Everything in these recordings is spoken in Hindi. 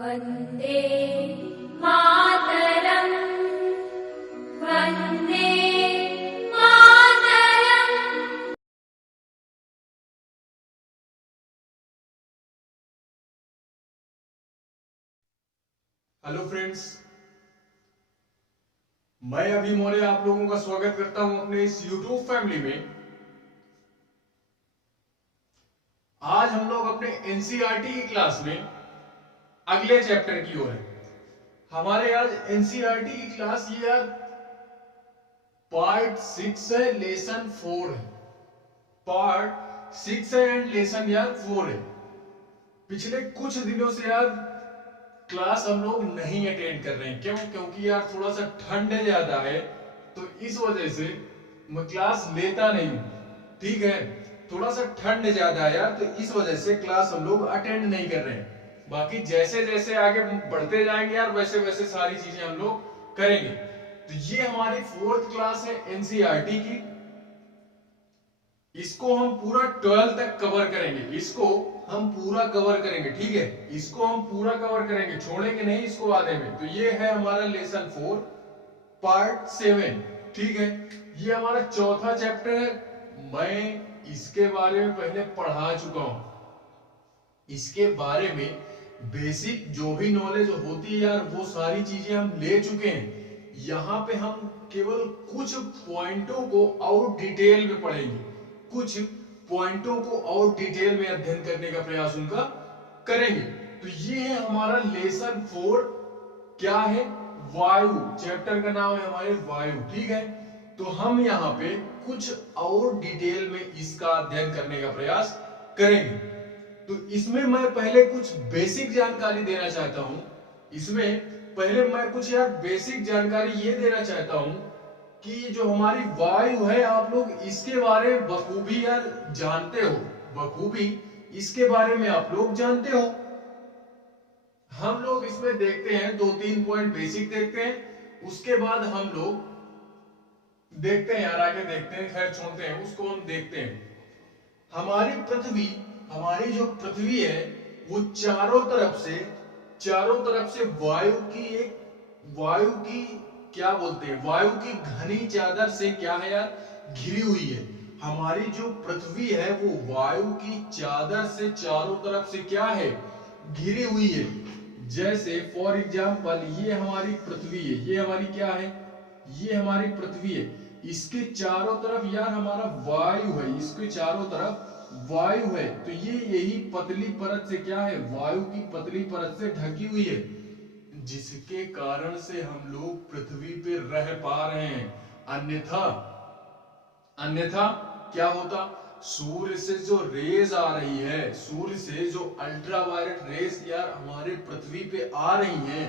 वन्दे मातरम् वन्दे मातरम्। हेलो फ्रेंड्स, मैं अभी मौर्य आप लोगों का स्वागत करता हूं अपने इस YouTube फैमिली में। आज हम लोग अपने एनसीईआरटी की क्लास में अगले चैप्टर की ओर है। हमारे आज एनसीईआरटी की क्लास ये यार पार्ट 6 है, लेसन 4 है। पार्ट 6 है एंड लेसन यार 4 है। पिछले कुछ दिनों से यार क्लास हम लोग नहीं अटेंड कर रहे हैं। क्यों? क्योंकि यार थोड़ा सा ठंड ज्यादा है, तो इस वजह से मैं क्लास लेता नहीं हूं। ठीक है, थोड़ा सा ठंड ज्यादा है यार, तो इस वजह से क्लास हम लोग अटेंड नहीं कर रहे हैं। बाकी जैसे जैसे आगे बढ़ते जाएंगे यार, वैसे वैसे सारी चीजें हम लोग करेंगे। तो ये हमारी 4th क्लास है एनसीईआरटी की। इसको हम पूरा 12 तक कवर करेंगे। इसको हम पूरा कवर करेंगे, ठीक है। इसको हम पूरा कवर करेंगे, छोड़ेंगे नहीं इसको आधे में। तो ये है हमारा लेसन 4 पार्ट 7, ठीक है। ये हमारा चौथा चैप्टर है। मैं इसके बारे में पहले पढ़ा चुका हूं। इसके बारे में बेसिक जो भी नॉलेज होती है यार, वो सारी चीजें हम ले चुके हैं। यहां पे हम केवल कुछ पॉइंटों को और डिटेल में पढ़ेंगे। कुछ पॉइंटों को और डिटेल में अध्ययन करने का प्रयास उनका करेंगे। तो ये है हमारा लेसन 4। क्या है? वायु। चैप्टर का नाम है हमारे वायु, ठीक है। तो हम यहाँ पे कुछ और डिटेल में इसका अध्ययन करने का प्रयास करेंगे। तो इसमें मैं पहले कुछ बेसिक जानकारी देना चाहता हूं। इसमें पहले मैं कुछ यार बेसिक जानकारी ये देना चाहता हूं कि जो हमारी वायु है, आप लोग इसके बारे में बखूबी यार जानते हो। बखूबी इसके बारे में आप लोग जानते हो। हम लोग इसमें देखते हैं 2-3 पॉइंट बेसिक देखते हैं। उसके बाद हम लोग देखते हैं यार, आगे देखते हैं, खैर छोड़ते हैं उसको, हम देखते हैं हमारी पृथ्वी। हमारी जो पृथ्वी है वो चारों तरफ से वायु की क्या बोलते हैं, वायु की घनी चादर से क्या है यार, घिरी हुई है। हमारी जो पृथ्वी है वो वायु की चादर से चारों तरफ से क्या है, घिरी हुई है। जैसे फॉर एग्जाम्पल ये हमारी पृथ्वी है, ये हमारी क्या है, ये हमारी पृथ्वी है। इसके चारों तरफ यार हमारा वायु है, इसके चारों तरफ वायु है। तो ये यही पतली परत से क्या है, वायु की पतली परत से ढकी हुई है, जिसके कारण से हम लोग पृथ्वी पे रह पा रहे हैं। अन्यथा अन्यथा क्या होता, सूर्य से जो रेज आ रही है, सूर्य से जो अल्ट्रावायलेट रेज यार हमारे पृथ्वी पे आ रही हैं,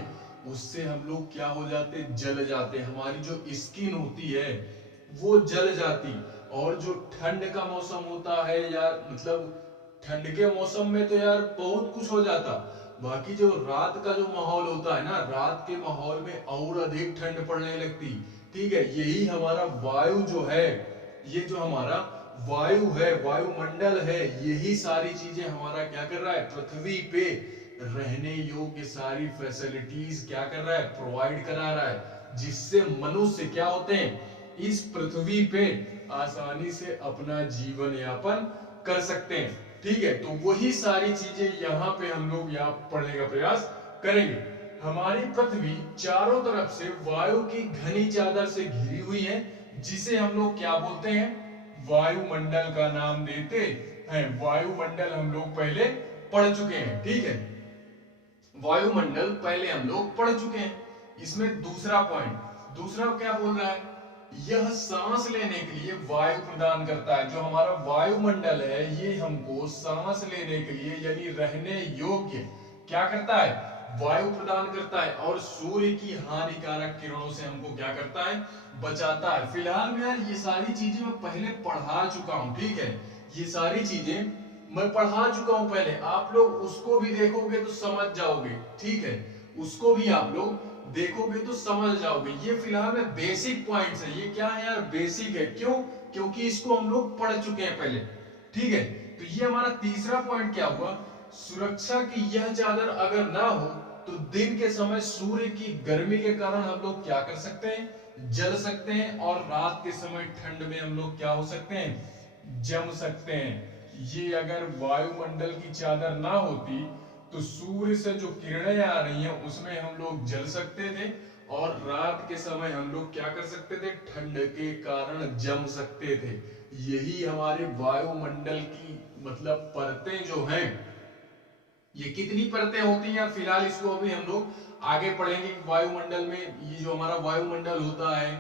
उससे हम लोग क्या हो जाते, जल जाते। हमारी जो स्किन होती है वो जल जाती। और जो ठंड का मौसम होता है यार, मतलब ठंड के मौसम में तो यार बहुत कुछ हो जाता। बाकी जो रात का जो माहौल होता है ना, रात के माहौल में और अधिक ठंड पड़ने लगती, ठीक है। यही हमारा वायु जो है, ये जो हमारा वायु है, वायुमंडल है, यही सारी चीजें हमारा क्या कर रहा है, पृथ्वी पे रहने योग्य सारी फैसिलिटीज क्या कर रहा है, प्रोवाइड करा रहा है। जिससे मनुष्य क्या होते हैं, इस पृथ्वी पे आसानी से अपना जीवन यापन कर सकते हैं, ठीक है। तो वही सारी चीजें यहाँ पे हम लोग यहाँ पढ़ने का प्रयास करेंगे। हमारी पृथ्वी चारों तरफ से वायु की घनी चादर से घिरी हुई है, जिसे हम लोग क्या बोलते हैं, वायुमंडल का नाम देते हैं। वायुमंडल हम लोग पहले पढ़ चुके हैं, ठीक है। वायुमंडल पहले हम लोग पढ़ चुके हैं। इसमें दूसरा पॉइंट, दूसरा क्या बोल रहा है, यह सांस लेने के लिए वायु प्रदान करता है। जो हमारा वायुमंडल है ये हमको सांस लेने के लिए यानी रहने योग्य क्या करता है, वायु प्रदान करता है। और सूर्य की हानिकारक किरणों से हमको क्या करता है, बचाता है। फिलहाल में यार ये सारी चीजें मैं पहले पढ़ा चुका हूं, ठीक है। ये सारी चीजें मैं पढ़ा चुका हूं पहले। आप लोग उसको भी देखोगे तो समझ जाओगे, ठीक है। उसको भी आप लोग देखोगे तो समझ जाओगे। ये फिलहाल में बेसिक पॉइंट्स है। ये क्या है यार, बेसिक है। क्यों? क्योंकि इसको हम लोग पढ़ चुके हैं पहले, ठीक है। तो ये हमारा तीसरा पॉइंट क्या हुआ, सुरक्षा की यह चादर अगर ना हो तो दिन के समय सूर्य की गर्मी के कारण हम लोग क्या कर सकते हैं, जल सकते हैं, और रात के समय ठंड में हम लोग क्या हो सकते हैं, जम सकते हैं। ये अगर वायुमंडल की चादर ना होती तो सूर्य से जो किरणें आ रही हैं उसमें हम लोग जल सकते थे, और रात के समय हम लोग क्या कर सकते थे, ठंड के कारण जम सकते थे। यही हमारे वायुमंडल की मतलब परतें जो हैं, ये कितनी परतें होती हैं यार, फिलहाल इसको अभी हम लोग आगे पढ़ेंगे कि वायुमंडल में ये जो हमारा वायुमंडल होता है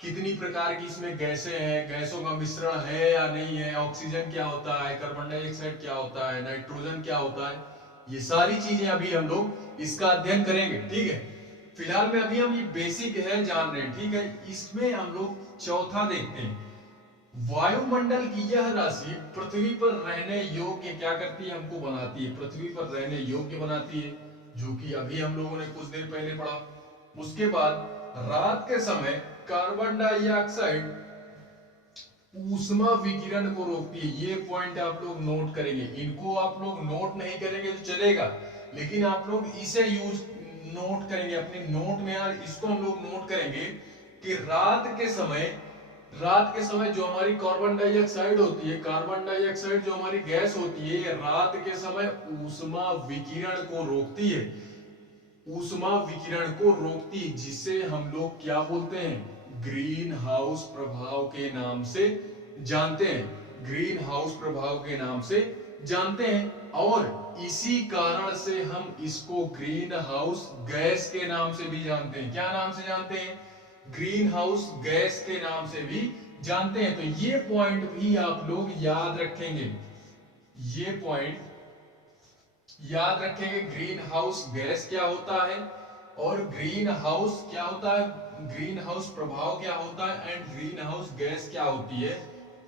कितनी प्रकार की इसमें गैसें हैं, गैसों का मिश्रण है या नहीं है, ऑक्सीजन क्या होता है, कार्बन डाइऑक्साइड क्या होता है, नाइट्रोजन क्या होता है, ये सारी चीजें अभी हम लोग इसका अध्ययन करेंगे। ठीक है, फिलहाल में अभी हम ये बेसिक है जान रहे हैं। ठीक है, इसमें हम लोग चौथा देखते हैं, वायुमंडल की यह राशि पृथ्वी पर रहने योग्य क्या करती है, हमको बनाती है, पृथ्वी पर रहने योग्य बनाती है, जो कि अभी हम लोगों ने कुछ देर पहले पढ़ा। उसके बाद रात के समय कार्बन डाइऑक्साइड ऊष्मा विकिरण को रोकती है। ये पॉइंट आप लोग नोट करेंगे, इनको आप लोग नोट नहीं करेंगे तो चलेगा, लेकिन आप लोग इसे यूज नोट करेंगे अपने नोट में यार, इसको हम लोग नोट करेंगे कि रात के समय जो हमारी कार्बन डाइऑक्साइड होती है, कार्बन डाइऑक्साइड जो हमारी गैस होती है, रात के समय ऊष्मा विकिरण को रोकती है, ऊष्मा विकिरण को रोकती है, जिसे हम लोग क्या बोलते हैं, ग्रीन हाउस प्रभाव के नाम से जानते हैं, ग्रीन हाउस प्रभाव के नाम से जानते हैं। और इसी कारण से हम इसको ग्रीन हाउस गैस के नाम से भी जानते हैं। क्या नाम से जानते हैं, ग्रीन हाउस गैस के नाम से भी जानते हैं। तो ये पॉइंट भी आप लोग याद रखेंगे, ये पॉइंट याद रखेंगे, ग्रीन हाउस गैस क्या होता है और ग्रीन हाउस क्या होता है, ग्रीन हाउस प्रभाव क्या होता है एंड ग्रीन हाउस गैस क्या होती है,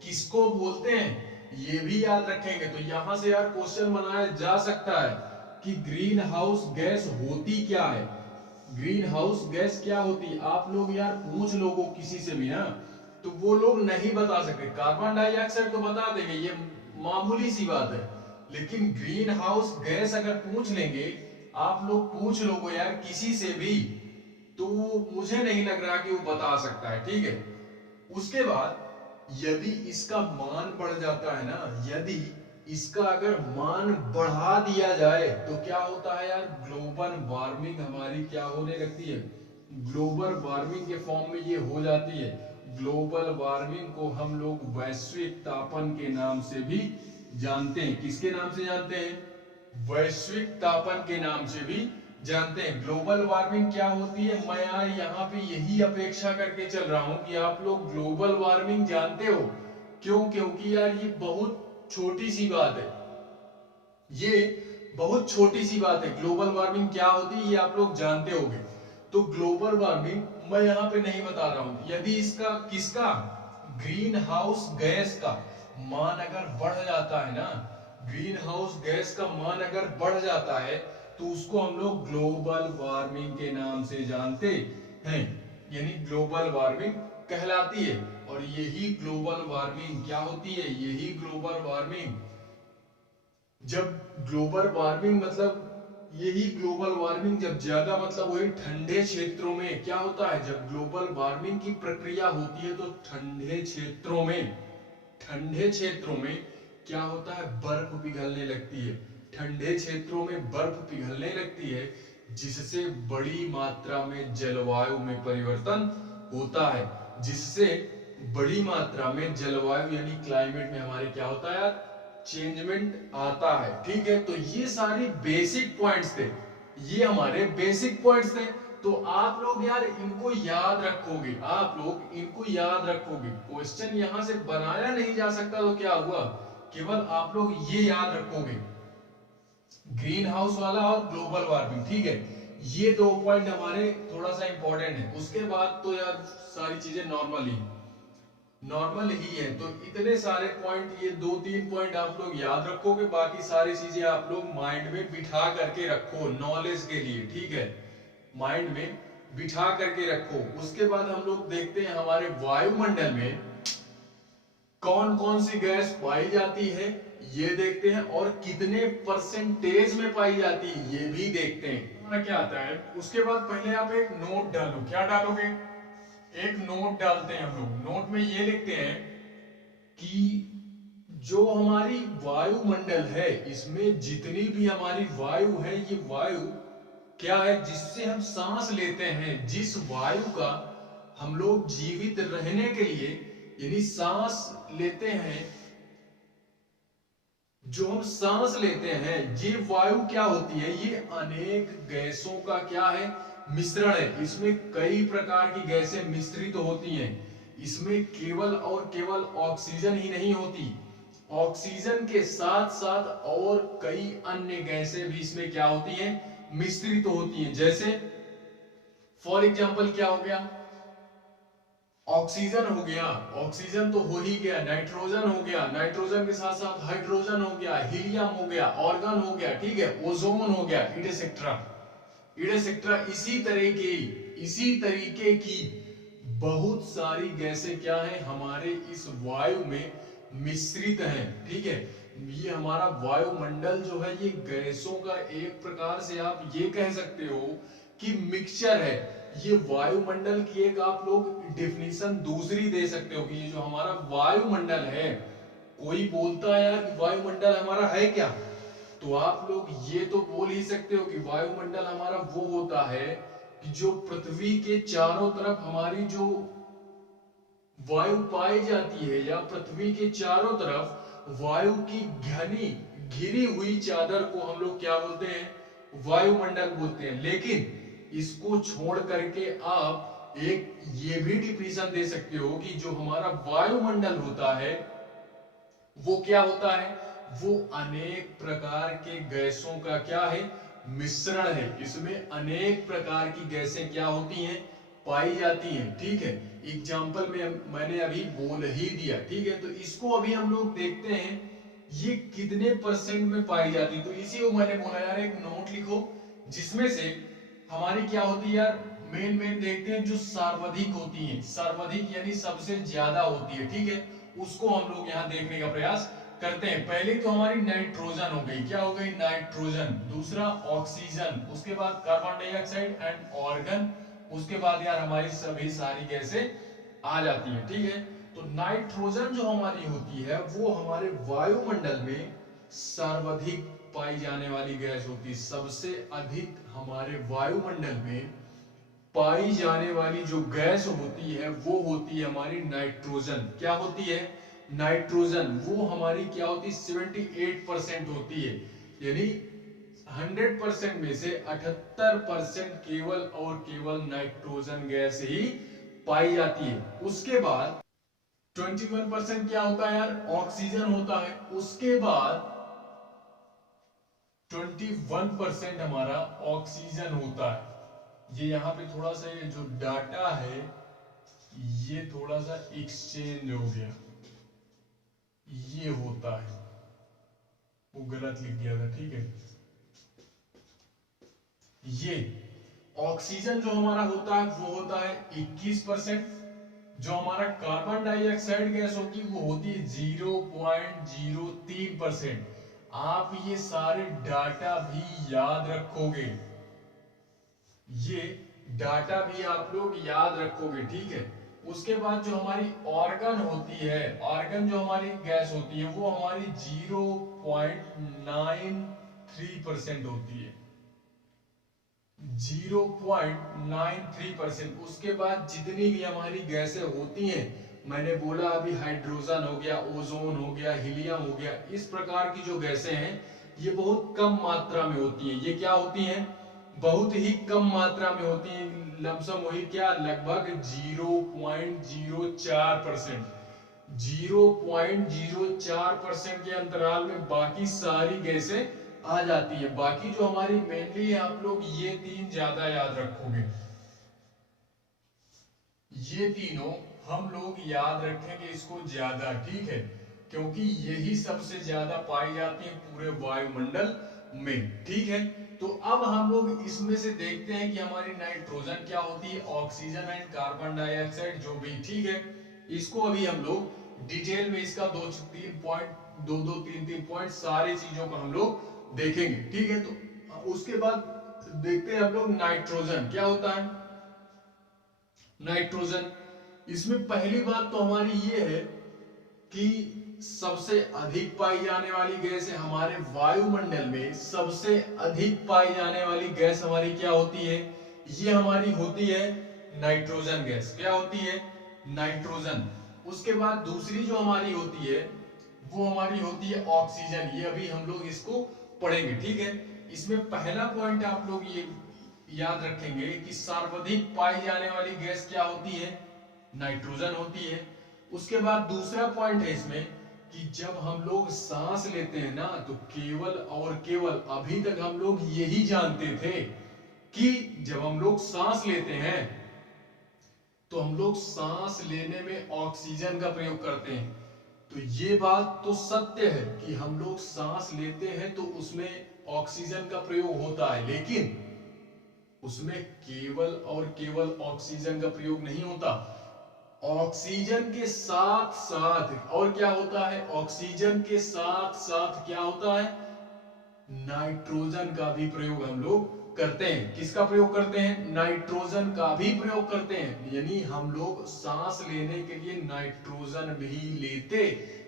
किसको बोलते हैं, ये भी याद रखेंगे। तो यहां से यार क्वेश्चन बनाया जा सकता है कि ग्रीन हाउस गैस होती क्या है, ग्रीन हाउस गैस क्या होती है। आप लोग यार पूछ लोगो किसी से भी ना, तो वो लोग नहीं बता सकते। कार्बन डाइऑक्साइड तो बता देंगे, ये मामूली सी बात है, लेकिन ग्रीन हाउस गैस अगर पूछ लेंगे, आप लोग पूछ लोगो यार किसी से भी, तो मुझे नहीं लग रहा कि वो बता सकता है। ठीक है, उसके बाद यदि इसका मान बढ़ जाता है ना, यदि इसका अगर मान बढ़ा दिया जाए तो क्या होता है यार, ग्लोबल वार्मिंग हमारी क्या होने लगती है, ग्लोबल वार्मिंग के फॉर्म में ये हो जाती है। ग्लोबल वार्मिंग को हम लोग वैश्विक तापन के नाम से भी जानते हैं। किसके नाम से जानते हैं, वैश्विक तापन के नाम से भी जानते हैं। ग्लोबल वार्मिंग क्या होती है, मैं यार यहाँ पे यही अपेक्षा करके चल रहा हूं कि आप लोग ग्लोबल वार्मिंग जानते हो। क्यों, क्योंकि यार ये बहुत छोटी सी बात है, ये बहुत छोटी सी बात है। ग्लोबल वार्मिंग क्या होती है ये आप लोग जानते होंगे। तो ग्लोबल वार्मिंग मैं यहाँ पे नहीं बता रहा हूं, यदि इसका किसका, ग्रीन हाउस गैस का मान अगर बढ़ जाता है ना, ग्रीन हाउस गैस का मान अगर बढ़ जाता है तो उसको हम लोग ग्लोबल वार्मिंग के नाम से जानते हैं, यानी ग्लोबल वार्मिंग कहलाती है। और यही ग्लोबल वार्मिंग क्या होती है, यही ग्लोबल वार्मिंग, जब ग्लोबल वार्मिंग मतलब यही ग्लोबल वार्मिंग जब ज्यादा मतलब वही ठंडे क्षेत्रों में क्या होता है, जब ग्लोबल वार्मिंग की प्रक्रिया होती है तो ठंडे क्षेत्रों में, ठंडे क्षेत्रों में क्या होता है, बर्फ पिघलने लगती है, ठंडे क्षेत्रों में बर्फ पिघलने लगती है, जिससे बड़ी मात्रा में जलवायु में परिवर्तन होता है, जिससे बड़ी मात्रा में जलवायु यानी क्लाइमेट में हमारे क्या होता है यार, चेंजमेंट आता है। ठीक है, तो ये सारी बेसिक पॉइंट्स थे, ये हमारे बेसिक पॉइंट्स थे। तो आप लोग यार इनको याद रखोगे, आप लोग इनको याद रखोगे। क्वेश्चन यहां से बनाया नहीं जा सकता तो क्या हुआ, केवल आप लोग ये याद रखोगे, ग्रीन हाउस वाला और ग्लोबल वार्मिंग। ठीक है, ये दो पॉइंट हमारे थोड़ा सा इंपॉर्टेंट है। उसके बाद तो यार सारी चीजें नॉर्मल ही है। तो इतने सारे पॉइंट, ये दो तीन पॉइंट आप लोग याद रखोगे, बाकी सारी चीजें आप लोग माइंड में बिठा करके रखो नॉलेज के लिए। ठीक है, माइंड में बिठा करके रखो। उसके बाद हम लोग देखते हैं हमारे वायुमंडल में कौन कौन सी गैस पाई जाती है, ये देखते हैं, और कितने परसेंटेज में पाई जाती है ये भी देखते हैं। हमारा क्या आता है, उसके बाद पहले आप एक नोट डालो। क्या डालोगे? एक नोट डालते हैं हम लोग। नोट में ये लिखते हैं कि जो हमारी वायुमंडल है, इसमें जितनी भी हमारी वायु है, ये वायु क्या है, जिससे हम सांस लेते हैं, जिस वायु का हम लोग जीवित रहने के लिए यानी सांस लेते हैं, जो हम सांस लेते हैं, ये वायु क्या होती है, ये अनेक गैसों का क्या है, मिश्रण है। इसमें कई प्रकार की गैसें मिश्रित होती हैं। इसमें केवल और केवल ऑक्सीजन ही नहीं होती, ऑक्सीजन के साथ साथ और कई अन्य गैसें भी इसमें क्या होती हैं, मिश्रित होती हैं। जैसे फॉर एग्जाम्पल क्या हो गया, ऑक्सीजन हो गया, ऑक्सीजन तो हो ही गया, नाइट्रोजन हो गया, नाइट्रोजन के साथ साथ हाइड्रोजन हो गया, हीलियम हो गया, ऑर्गन हो गया, ठीक है, ओजोन हो गया, इटेसेट्रा इटेसेट्रा। इसी तरीके की बहुत सारी गैसें क्या है, हमारे इस वायु में मिश्रित हैं। ठीक है, ये हमारा वायुमंडल जो है, ये गैसों का एक प्रकार से आप ये कह सकते हो कि मिक्सचर है। ये वायुमंडल की एक आप लोग डेफिनेशन दूसरी दे सकते हो कि ये जो हमारा वायुमंडल है, कोई बोलता है यार कि वायुमंडल हमारा है क्या, तो आप लोग ये तो बोल ही सकते हो कि वायुमंडल हमारा वो होता है कि जो पृथ्वी के चारों तरफ हमारी जो वायु पाई जाती है, या पृथ्वी के चारों तरफ वायु की घनी घिरी हुई चादर को हम लोग क्या बोलते हैं, वायुमंडल बोलते हैं। लेकिन इसको छोड़ करके आप एक ये भी डिफिनेशन दे सकते हो कि जो हमारा वायुमंडल होता है वो क्या होता है, वो अनेक प्रकार के गैसों का क्या है, मिश्रण है। इसमें अनेक प्रकार की गैसें क्या होती हैं, पाई जाती हैं। ठीक है, एग्जाम्पल में मैंने अभी बोल ही दिया। ठीक है, तो इसको अभी हम लोग देखते हैं ये कितने परसेंट में पाई जाती है। तो इसी को मैंने बोला यार एक नोट लिखो जिसमें से हमारी क्या होती है यार, मेन देखते हैं जो सर्वाधिक होती है, सर्वाधिक यानी सबसे ज्यादा होती है। ठीक है, उसको हम लोग यहाँ देखने का प्रयास करते हैं। पहले तो हमारी नाइट्रोजन हो गई, क्या हो गई, नाइट्रोजन। दूसरा ऑक्सीजन, उसके बाद कार्बन डाइऑक्साइड एंड ऑर्गन, उसके बाद यार हमारी सभी सारी गैसें आ जाती हैं। ठीक है, तो नाइट्रोजन जो हमारी होती है वो हमारे वायुमंडल में सर्वाधिक पाई जाने वाली गैस होती है। सबसे अधिक हमारे वायुमंडल में पाई जाने वाली जो गैस होती है वो होती है हमारी नाइट्रोजन। क्या होती है, नाइट्रोजन। वो हमारी क्या होती है, 78% होती है। यानी 100% में से 78% केवल और केवल नाइट्रोजन गैस ही पाई जाती है। उसके बाद 21% क्या होता है यार, ऑक्सीजन होता है। उसके बाद 21% हमारा ऑक्सीजन होता है। ये यहाँ पे थोड़ा सा ये जो डाटा है ये थोड़ा सा एक्सचेंज हो गया, ये होता है, वो गलत लिख गया था। ठीक है, ये ऑक्सीजन जो हमारा होता है वो होता है 21%। जो हमारा कार्बन डाइऑक्साइड गैस होती है वो होती है 0.03%। आप ये सारे डाटा भी याद रखोगे, ये डाटा भी आप लोग याद रखोगे। ठीक है, उसके बाद जो हमारी ऑर्गन होती है, ऑर्गन जो हमारी गैस होती है वो हमारी 0.93% होती है, 0.93%। उसके बाद जितनी भी हमारी गैसें होती हैं, मैंने बोला अभी हाइड्रोजन हो गया, ओजोन हो गया, हीलियम हो गया, इस प्रकार की जो गैसें हैं ये बहुत कम मात्रा में होती हैं। ये क्या होती हैं, बहुत ही कम मात्रा में होती हैं। लमसम वही क्या, लगभग 0.04%, 0.04% के अंतराल में बाकी सारी गैसें आ जाती है। बाकी जो हमारी मेनली आप लोग ये तीन ज्यादा याद रखोगे, ये तीनों हम लोग याद रखेंगे इसको ज्यादा। ठीक है, क्योंकि यही सबसे ज्यादा पाई जाती है पूरे वायुमंडल में। ठीक है, तो अब हम लोग इसमें से देखते हैं कि हमारी नाइट्रोजन क्या होती है, ऑक्सीजन एंड कार्बन डाइऑक्साइड जो भी। ठीक है, इसको अभी हम लोग डिटेल में इसका दो तीन पॉइंट सारी चीजों को हम लोग देखेंगे। ठीक है, तो उसके बाद देखते हैं हम लोग नाइट्रोजन क्या होता है। नाइट्रोजन, इसमें पहली बात तो हमारी ये है कि सबसे अधिक पाई जाने वाली गैस है हमारे वायुमंडल में, सबसे अधिक पाई जाने वाली गैस हमारी क्या होती है, ये हमारी होती है नाइट्रोजन गैस। क्या होती है, नाइट्रोजन। उसके बाद दूसरी जो हमारी होती है वो हमारी होती है ऑक्सीजन। ये अभी हम लोग इसको पढ़ेंगे, ठीक है। इसमें पहला पॉइंट आप लोग ये याद रखेंगे कि सर्वाधिक पाई जाने वाली गैस क्या होती है, नाइट्रोजन होती है। उसके बाद दूसरा पॉइंट है इसमें कि जब हम लोग सांस लेते हैं ना, तो केवल और केवल अभी तक हम लोग यही जानते थे कि जब हम लोग सांस लेते हैं तो हम लोग सांस लेने में ऑक्सीजन का प्रयोग करते हैं। तो ये बात तो सत्य है कि हम लोग सांस लेते हैं तो उसमें ऑक्सीजन का प्रयोग होता है, लेकिन उसमें केवल और केवल ऑक्सीजन का प्रयोग नहीं होता। ऑक्सीजन के साथ साथ और क्या होता है, ऑक्सीजन के साथ साथ क्या होता है, नाइट्रोजन का भी प्रयोग हम लोग करते हैं। किसका प्रयोग करते हैं, नाइट्रोजन का भी प्रयोग करते हैं। यानी हम लोग सांस लेने के लिए नाइट्रोजन भी लेते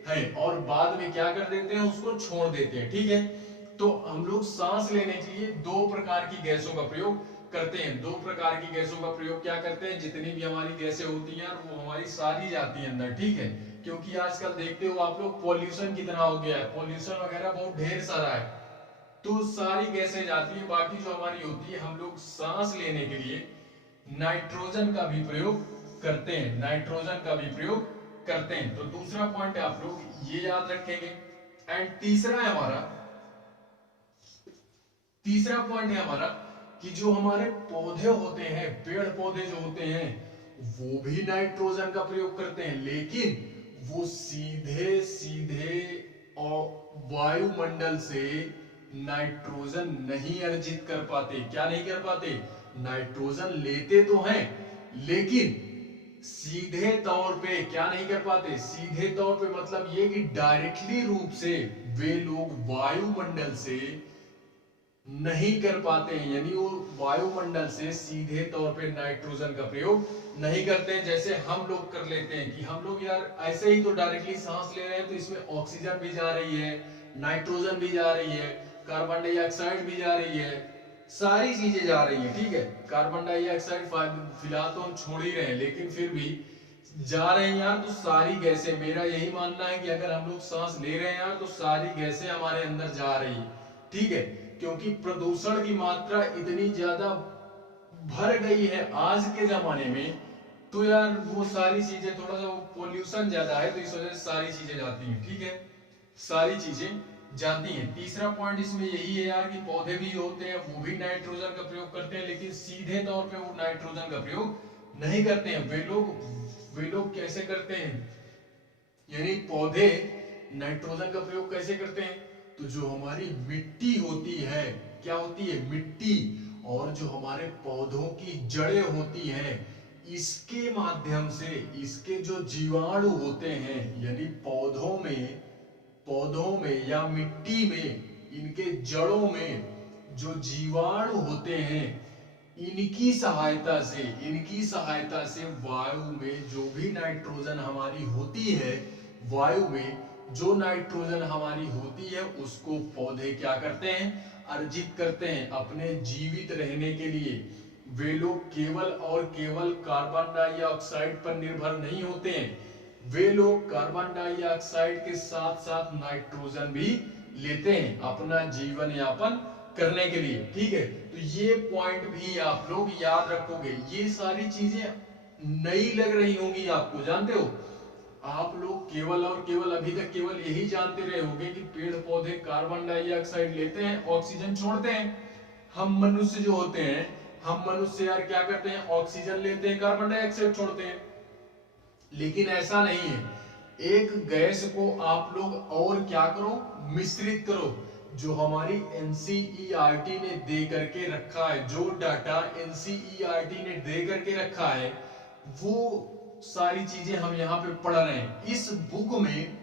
हैं और बाद में क्या कर देते हैं, उसको छोड़ देते हैं, ठीक है। तो हम लोग सांस लेने के लिए दो प्रकार की गैसों का प्रयोग करते हैं। दो प्रकार की गैसों का प्रयोग क्या करते हैं, जितनी भी हमारी गैसें होती हैं वो हमारी सारी जाती हैं अंदर, ठीक है। क्योंकि आजकल देखते हो आप लोग पॉल्यूशन कितना हो गया है, पॉल्यूशन वगैरह बहुत ढेर सारा है, तो सारी गैसें जाती है। बाकी जो हमारी होती है, हम लोग सांस लेने के लिए नाइट्रोजन का भी प्रयोग करते हैं, नाइट्रोजन का भी प्रयोग करते हैं। तो दूसरा पॉइंट आप लोग ये याद रखेंगे। एंड तीसरा है हमारा, तीसरा पॉइंट है हमारा कि जो हमारे पौधे होते हैं, पेड़ पौधे जो होते हैं, वो भी नाइट्रोजन का प्रयोग करते हैं, लेकिन वो सीधे सीधे वायुमंडल से नाइट्रोजन नहीं अर्जित कर पाते। क्या नहीं कर पाते, नाइट्रोजन लेते तो हैं लेकिन सीधे तौर पे क्या नहीं कर पाते, सीधे तौर पे मतलब ये कि डायरेक्टली रूप से वे लोग वायुमंडल से नहीं कर पाते हैं। यानी वो वायुमंडल से सीधे तौर पे नाइट्रोजन का प्रयोग नहीं करते हैं, जैसे हम लोग कर लेते हैं कि हम लोग यार ऐसे ही तो डायरेक्टली सांस ले रहे हैं, तो इसमें ऑक्सीजन भी जा रही है, नाइट्रोजन भी जा रही है, कार्बन डाइऑक्साइड भी जा रही है, सारी चीजें जा रही है, ठीक है। कार्बन डाइऑक्साइड फिलहाल तो हम छोड़ ही रहे हैं, लेकिन फिर भी जा रहे हैं यार, तो सारी गैसें, मेरा यही मानना है कि अगर हम लोग सांस ले रहे हैं यार, तो सारी गैसें हमारे अंदर जा रही है, ठीक है। क्योंकि प्रदूषण की मात्रा इतनी ज्यादा भर गई है आज के जमाने में, तो यार वो सारी चीजें, थोड़ा सा पोल्यूशन ज्यादा है, तो इस वजह से सारी चीजें जाती हैं, ठीक है, सारी चीजें जाती हैं। तीसरा पॉइंट इसमें यही है यार कि पौधे भी होते हैं, वो भी नाइट्रोजन का प्रयोग करते हैं, लेकिन सीधे तौर पे वो नाइट्रोजन का प्रयोग नहीं करते हैं। वे लोग कैसे करते हैं, यानी पौधे नाइट्रोजन का प्रयोग कैसे करते हैं, तो जो हमारी मिट्टी होती है, क्या होती है, मिट्टी, और जो हमारे पौधों की जड़ें होती हैं, इसके माध्यम से, इसके जो जीवाणु होते हैं, यानी पौधों में या मिट्टी में, इनके जड़ों में जो जीवाणु होते हैं, इनकी सहायता से वायु में जो भी नाइट्रोजन हमारी होती है, वायु में जो नाइट्रोजन हमारी होती है, उसको पौधे क्या करते हैं, अर्जित करते हैं अपने जीवित रहने के लिए। वे लोग केवल और केवल कार्बन डाइऑक्साइड पर निर्भर नहीं होते हैं, वे लोग कार्बन डाइऑक्साइड के साथ साथ नाइट्रोजन भी लेते हैं अपना जीवन यापन करने के लिए, ठीक है। तो ये पॉइंट भी आप लोग याद रखोगे। ये सारी चीजें नई लग रही होंगी आपको, जानते हो, आप लोग केवल और केवल अभी तक केवल यही जानते रहे होंगे कि पेड़ पौधे कार्बन डाइऑक्साइड लेते हैं, ऑक्सीजन छोड़ते हैं। हम मनुष्य जो होते हैं, हम मनुष्य यार क्या करते हैं, ऑक्सीजन लेते हैं, कार्बन डाइऑक्साइड छोड़ते हैं। लेकिन ऐसा नहीं है, एक गैस को आप लोग और क्या करो, मिश्रित करो। जो हमारी एनसीईआरटी ने दे करके रखा है, जो डाटा एनसीईआरटी ने दे करके रखा है, वो सारी चीजें हम यहाँ पे पढ़ रहे हैं। इस बुक में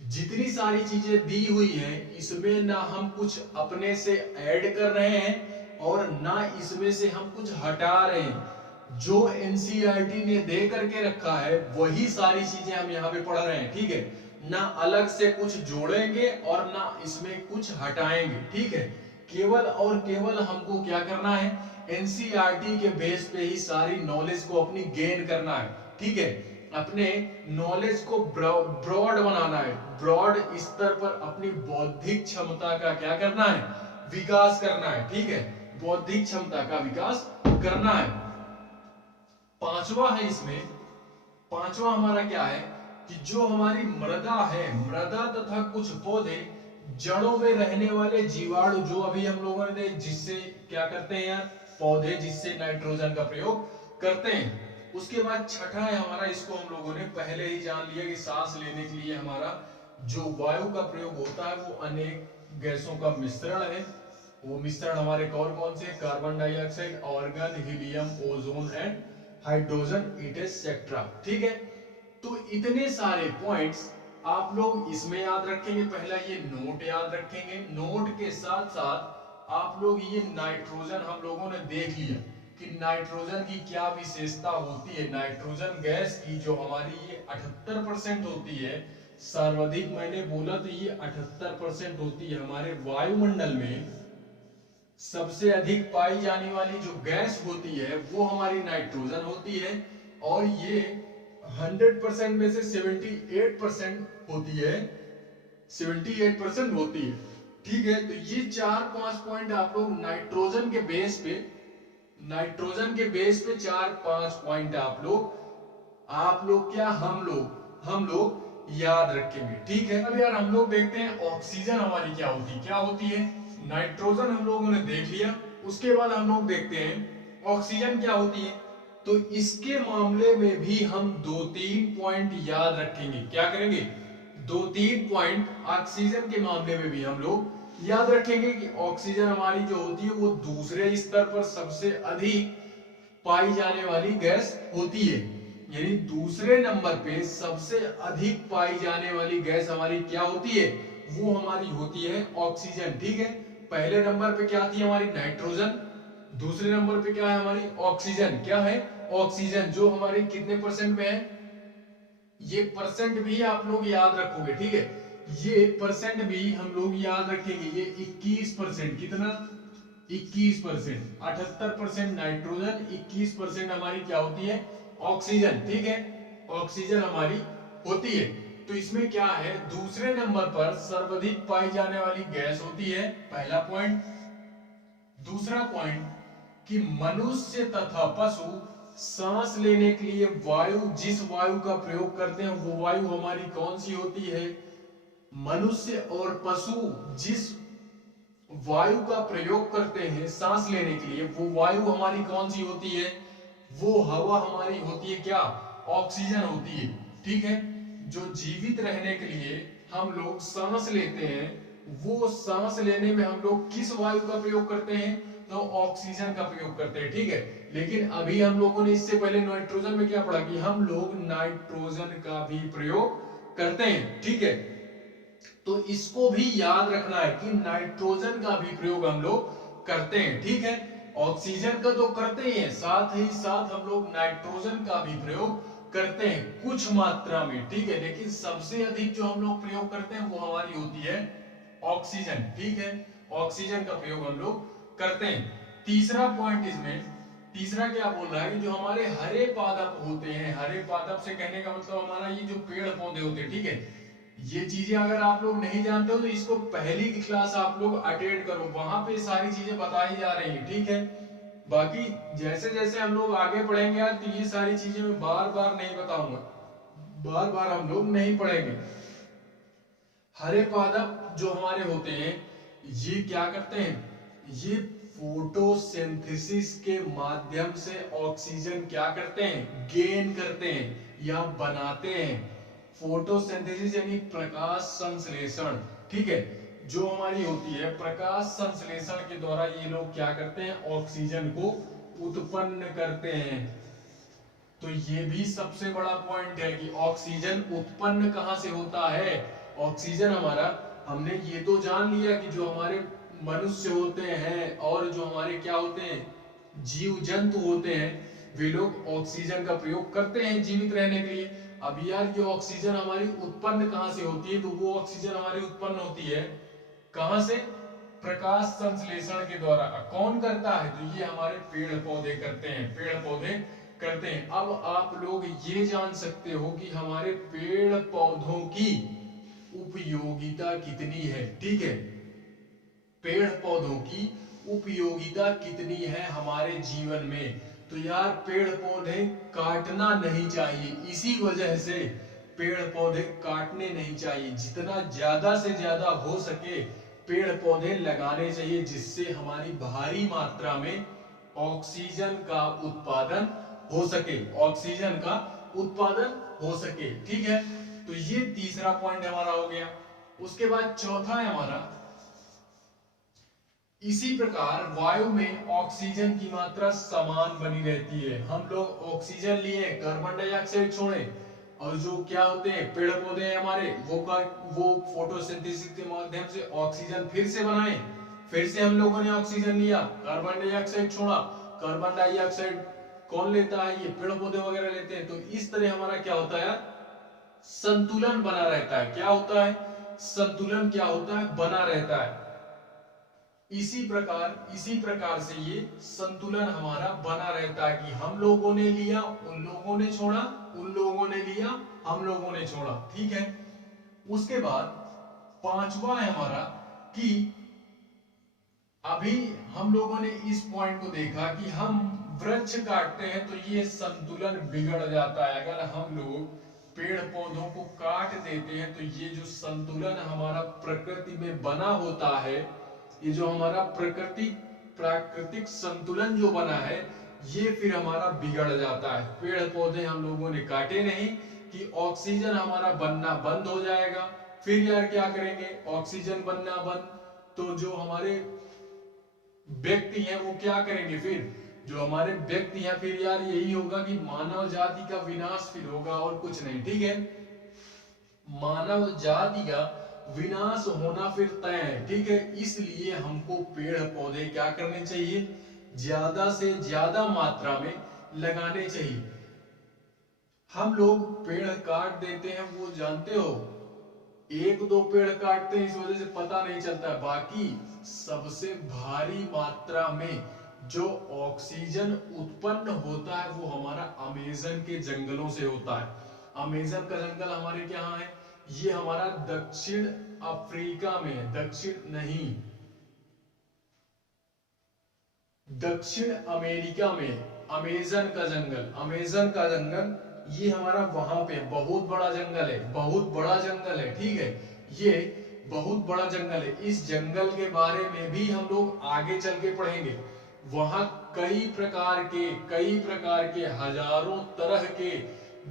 जितनी सारी चीजें दी हुई हैं, इसमें ना हम कुछ अपने से ऐड कर रहे हैं और ना इसमें से हम कुछ हटा रहे हैं। जो एनसीईआरटी ने दे करके रखा है वही सारी चीजें हम यहाँ पे पढ़ रहे हैं, ठीक है। ना अलग से कुछ जोड़ेंगे और ना इसमें कुछ हटाएंगे, ठीक है। केवल और केवल हमको क्या करना है, एनसीईआरटी के बेस पे ही सारी नॉलेज को अपनी गेन करना है, ठीक है। अपने नॉलेज को ब्रॉड बनाना है, ब्रॉड स्तर पर अपनी बौद्धिक क्षमता का क्या करना है, विकास करना है, ठीक है। बौद्धिक क्षमता का विकास करना है। पांचवा है इसमें, पांचवा हमारा क्या है कि जो हमारी मृदा है, मृदा तथा कुछ पौधे जड़ों में रहने वाले जीवाणु, जो अभी हम लोगों ने जिससे क्या करते हैं यार, पौधे जिससे नाइट्रोजन का प्रयोग करते हैं। उसके बाद छठा है हमारा, इसको हम लोगों ने पहले ही जान लिया कि सांस लेने के लिए हमारा जो वायु का प्रयोग होता है वो अनेक गैसों का मिश्रण है। वो मिश्रण हमारे कौन कौन से, carbon dioxide, organ, helium, ozone and hydrogen, etcetera, ठीक है। तो इतने सारे पॉइंट्स आप लोग इसमें याद रखेंगे। पहला ये नोट याद रखेंगे, नोट के साथ साथ आप लोग ये नाइट्रोजन हम लोगों ने देख लिया कि नाइट्रोजन की क्या विशेषता होती है। नाइट्रोजन गैस की जो हमारी ये 78% होती है, सर्वाधिक मैंने बोला तो ये 78% होती है हमारे वायुमंडल में। सबसे अधिक पाई जाने वाली जो गैस होती है वो हमारी नाइट्रोजन होती है, और ये 100% में से 78% होती है, 78% होती है, ठीक है। तो ये 4-5 पॉइंट आप लोग नाइट्रोजन के बेस पे, नाइट्रोजन के बेस पे 4-5 पॉइंट आप लोग क्या, हम लोग याद रखेंगे, ठीक है। अब यार हम लोग देखते हैं ऑक्सीजन हमारी क्या होती है। नाइट्रोजन हम लोगों ने देख लिया, उसके बाद हम लोग देखते हैं ऑक्सीजन क्या होती है। तो इसके मामले में भी हम 2-3 पॉइंट याद रखेंगे। क्या करेंगे, 2-3 पॉइंट ऑक्सीजन के मामले में भी हम लोग याद रखेंगे कि ऑक्सीजन हमारी जो होती है वो दूसरे स्तर पर सबसे अधिक पाई जाने वाली गैस होती है। यानी दूसरे नंबर पे सबसे अधिक पाई जाने वाली गैस हमारी क्या होती है, वो हमारी होती है ऑक्सीजन, ठीक है। पहले नंबर पे क्या थी हमारी, नाइट्रोजन। दूसरे नंबर पे क्या है हमारी, ऑक्सीजन। क्या है, ऑक्सीजन, जो हमारी कितने परसेंट में है, ये परसेंट भी आप लोग याद रखोगे, ठीक है। ये परसेंट भी हम लोग याद रखेंगे। ये 21%, कितना, 21%, 78% नाइट्रोजन, 21% हमारी क्या होती है, ऑक्सीजन, ठीक है। ऑक्सीजन हमारी होती है। तो इसमें क्या है, दूसरे नंबर पर सर्वाधिक पाई जाने वाली गैस होती है, पहला पॉइंट। दूसरा पॉइंट कि मनुष्य तथा पशु सांस लेने के लिए वायु, जिस वायु का प्रयोग करते हैं वो वायु हमारी कौन सी होती है, मनुष्य और पशु जिस वायु का प्रयोग करते हैं सांस लेने के लिए वो वायु हमारी कौन सी होती है, वो हवा हमारी होती है क्या, ऑक्सीजन होती है, ठीक है। जो जीवित रहने के लिए हम लोग सांस लेते हैं, वो सांस लेने में हम लोग किस वायु का प्रयोग करते हैं, तो ऑक्सीजन का प्रयोग करते हैं, ठीक है। लेकिन अभी हम लोगों ने इससे पहले नाइट्रोजन में क्या पढ़ा कि हम लोग नाइट्रोजन का भी प्रयोग करते हैं, ठीक है। तो इसको भी याद रखना है कि नाइट्रोजन का भी प्रयोग हम लोग करते हैं, ठीक है। ऑक्सीजन का तो करते ही हैं, साथ ही साथ हम लोग नाइट्रोजन का भी प्रयोग करते हैं कुछ मात्रा में, ठीक है। लेकिन सबसे अधिक जो हम लोग प्रयोग करते हैं वो हमारी होती है ऑक्सीजन, ठीक है। ऑक्सीजन का प्रयोग हम लोग करते हैं। तीसरा पॉइंट इसमें, तीसरा क्या बोल रहा है कि जो हमारे हरे पादप होते हैं, हरे पादप से कहने का मतलब हमारा ये जो पेड़ पौधे होते हैं, ठीक है। ये चीजें अगर आप लोग नहीं जानते हो तो इसको पहली की क्लास आप लोग अटेंड करो, वहां पे सारी चीजें बताई जा रही है, ठीक है। बाकी जैसे जैसे हम लोग आगे पढ़ेंगे यार तो ये सारी चीजें मैं बार बार नहीं बताऊंगा, बार बार हम लोग नहीं पढ़ेंगे। हरे पादप जो हमारे होते हैं ये क्या करते हैं, ये फोटोसिंथेसिस के माध्यम से ऑक्सीजन क्या करते हैं, गेन करते हैं या बनाते हैं। फोटोसिंथेसिस यानी प्रकाश संश्लेषण, ठीक है। जो हमारी होती है प्रकाश संश्लेषण के द्वारा ये लोग क्या करते हैं, ऑक्सीजन को उत्पन्न करते हैं। तो ये भी सबसे बड़ा पॉइंट है कि ऑक्सीजन उत्पन्न कहां से होता है। ऑक्सीजन हमारा, हमने ये तो जान लिया कि जो हमारे मनुष्य होते हैं और जो हमारे क्या होते हैं जीव जंतु होते हैं, वे लोग ऑक्सीजन का प्रयोग करते हैं जीवित रहने के लिए। अब यार ये ऑक्सीजन हमारी उत्पन्न कहां से होती है? तो वो ऑक्सीजन हमारी उत्पन्न होती है कहां से? प्रकाश संश्लेषण के द्वारा। कौन करता है? तो ये हमारे पेड़ पौधे करते हैं, पेड़ पौधे करते हैं। अब आप लोग ये जान सकते हो कि हमारे पेड़ पौधों की उपयोगिता कितनी है। ठीक है, पेड़ पौधों की उपयोगिता कितनी है हमारे जीवन में। तो यार पेड़ पौधे काटना नहीं चाहिए, इसी वजह से पेड़ पौधे काटने नहीं चाहिए। जितना ज्यादा से ज्यादा हो सके पेड़ पौधे लगाने चाहिए, जिससे हमारी भारी मात्रा में ऑक्सीजन का उत्पादन हो सके, ऑक्सीजन का उत्पादन हो सके। ठीक है, तो ये तीसरा पॉइंट हमारा हो गया। उसके बाद चौथा है हमारा, इसी प्रकार वायु में ऑक्सीजन की मात्रा समान बनी रहती है। हम लोग ऑक्सीजन लिए, कार्बन डाइऑक्साइड छोड़े, और जो क्या होते हैं पेड़ पौधे हैं हमारे, वो फोटोसिंथेसिस के माध्यम से ऑक्सीजन फिर से बनाए। फिर से हम लोगों ने ऑक्सीजन लिया, कार्बन डाइऑक्साइड छोड़ा। कार्बन डाइऑक्साइड कौन लेता है? ये पेड़ पौधे वगैरह लेते हैं। तो इस तरह हमारा क्या होता है? संतुलन बना रहता है। क्या होता है? संतुलन क्या होता है? बना रहता है। इसी प्रकार से ये संतुलन हमारा बना रहता है कि हम लोगों ने लिया, उन लोगों ने छोड़ा, उन लोगों ने लिया, हम लोगों ने छोड़ा। ठीक है, उसके बाद पांचवा है हमारा कि अभी हम लोगों ने इस पॉइंट को देखा कि हम वृक्ष काटते हैं तो ये संतुलन बिगड़ जाता है। अगर हम लोग पेड़ पौधों को काट देते हैं तो ये जो संतुलन हमारा प्रकृति में बना होता है, ये जो हमारा प्राकृतिक संतुलन जो बना है, ये फिर हमारा बिगड़ जाता है। पेड़ पौधे हम लोगों ने काटे नहीं कि ऑक्सीजन हमारा बनना बंद हो जाएगा। फिर यार क्या करेंगे? ऑक्सीजन बनना बंद, तो जो हमारे व्यक्ति हैं वो क्या करेंगे? फिर जो हमारे व्यक्ति हैं, फिर यार यही होगा कि मानव जाति का विनाश फिर होगा, और कुछ नहीं। ठीक है, मानव जाति का विनाश होना फिर तय है। ठीक है, इसलिए हमको पेड़ पौधे क्या करने चाहिए? ज्यादा से ज्यादा मात्रा में लगाने चाहिए। हम लोग पेड़ काट देते हैं, वो जानते हो, एक दो पेड़ काटते हैं, इस वजह से पता नहीं चलता। बाकी सबसे भारी मात्रा में जो ऑक्सीजन उत्पन्न होता है वो हमारा अमेज़न के जंगलों से होता है। अमेज़न का जंगल हमारे यहाँ है, ये हमारा दक्षिण अफ्रीका में है, दक्षिण नहीं, दक्षिण अमेरिका में अमेज़न का जंगल, अमेज़न का जंगल ये हमारा वहां पे बहुत बड़ा जंगल है, बहुत बड़ा जंगल है। ठीक है, ये बहुत बड़ा जंगल है। इस जंगल के बारे में भी हम लोग आगे चल के पढ़ेंगे। वहां कई प्रकार के हजारों तरह के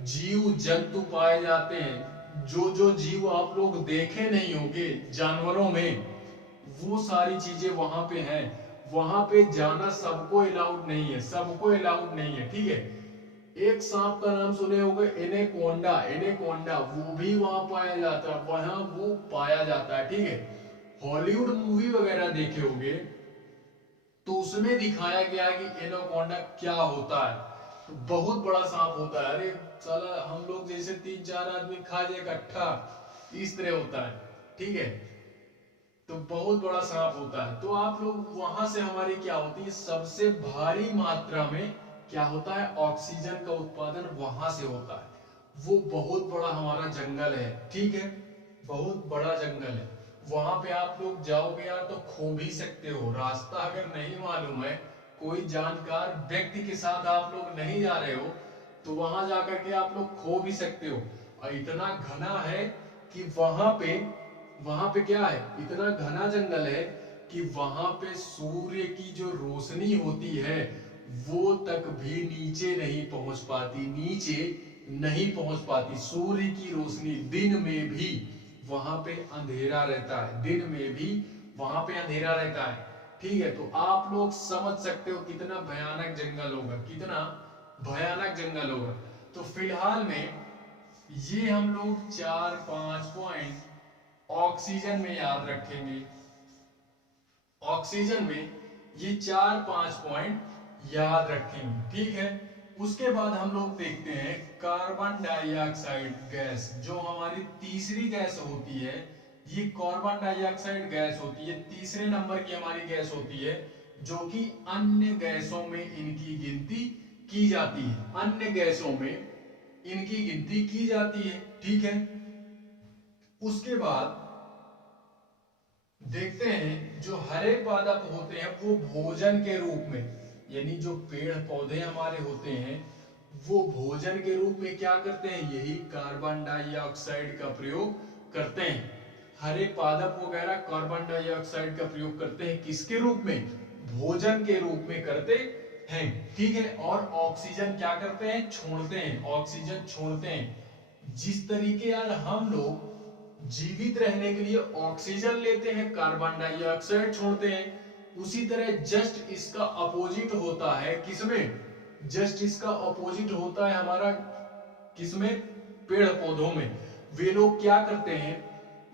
जीव जंतु पाए जाते हैं। जो जो जीव आप लोग देखे नहीं होंगे जानवरों में, वो सारी चीजें वहां पे हैं। वहां पे जाना सबको अलाउड नहीं है, सबको अलाउड नहीं है। ठीक है, एक सांप का नाम सुने होंगे, एनेकोंडा, एनेकोंडा, वो भी वहां पाया जाता है, वहां वो पाया जाता है। ठीक है, हॉलीवुड मूवी वगैरह देखे होंगे तो उसमें दिखाया गया है कि एनाकोंडा क्या होता है। तो बहुत बड़ा सांप होता है। अरे साला हम लोग जैसे 3-4 आदमी खा जाए इकट्ठा, इस तरह होता है। ठीक है, तो बहुत बड़ा सांप होता है। तो आप लोग वहां से हमारी क्या होती है? सबसे भारी मात्रा में क्या होता है? ऑक्सीजन का उत्पादन वहां से होता है। वो बहुत बड़ा हमारा जंगल है। ठीक है, बहुत बड़ा जंगल है। वहां पे आप लोग जाओगे यार तो खो भी सकते हो। रास्ता अगर नहीं मालूम है, कोई जानकार व्यक्ति के साथ आप लोग नहीं जा रहे हो, तो वहां जाकर के आप लोग खो भी सकते हो। और इतना घना है कि वहां पे क्या है? इतना घना जंगल है कि वहां पे सूर्य की जो रोशनी होती है वो तक भी नीचे नहीं पहुंच पाती, नीचे नहीं पहुंच पाती। सूर्य की रोशनी दिन में भी वहां पे अंधेरा रहता है, दिन में भी वहां पे अंधेरा रहता है। ठीक है, तो आप लोग समझ सकते हो कितना भयानक जंगल होगा, कितना भयानक जंगल होगा। तो फिलहाल में ये हम लोग 4-5 पॉइंट ऑक्सीजन में याद रखेंगे। ऑक्सीजन में ये 4-5 पॉइंट याद रखेंगे, ठीक है। उसके बाद हम लोग देखते हैं कार्बन डाइऑक्साइड गैस, जो हमारी तीसरी गैस होती है। ये कार्बन डाइऑक्साइड गैस होती है, तीसरे नंबर की हमारी गैस होती है, जो कि अन्य गैसों में इनकी गिनती की जाती है। अन्य गैसों में इनकी गिनती की जाती है, ठीक है। उसके बाद देखते हैं जो हरे पादप होते हैं वो भोजन के रूप में, यानी जो पेड़ पौधे हमारे होते हैं वो भोजन के रूप में क्या करते हैं, यही कार्बन डाइऑक्साइड का प्रयोग करते हैं। हरे पादप वगैरह कार्बन डाइऑक्साइड का प्रयोग करते हैं किसके रूप में, भोजन के रूप में करते हैं, ठीक है। और ऑक्सीजन क्या करते हैं, छोड़ते हैं, ऑक्सीजन छोड़ते हैं। जिस तरीके यार हम लोग जीवित रहने के लिए ऑक्सीजन लेते हैं, कार्बन डाइऑक्साइड छोड़ते हैं, उसी तरह जस्ट इसका अपोजिट होता है किसमें, जस्ट इसका अपोजिट होता है हमारा किसमें, पेड़ पौधों में। वे लोग क्या करते हैं,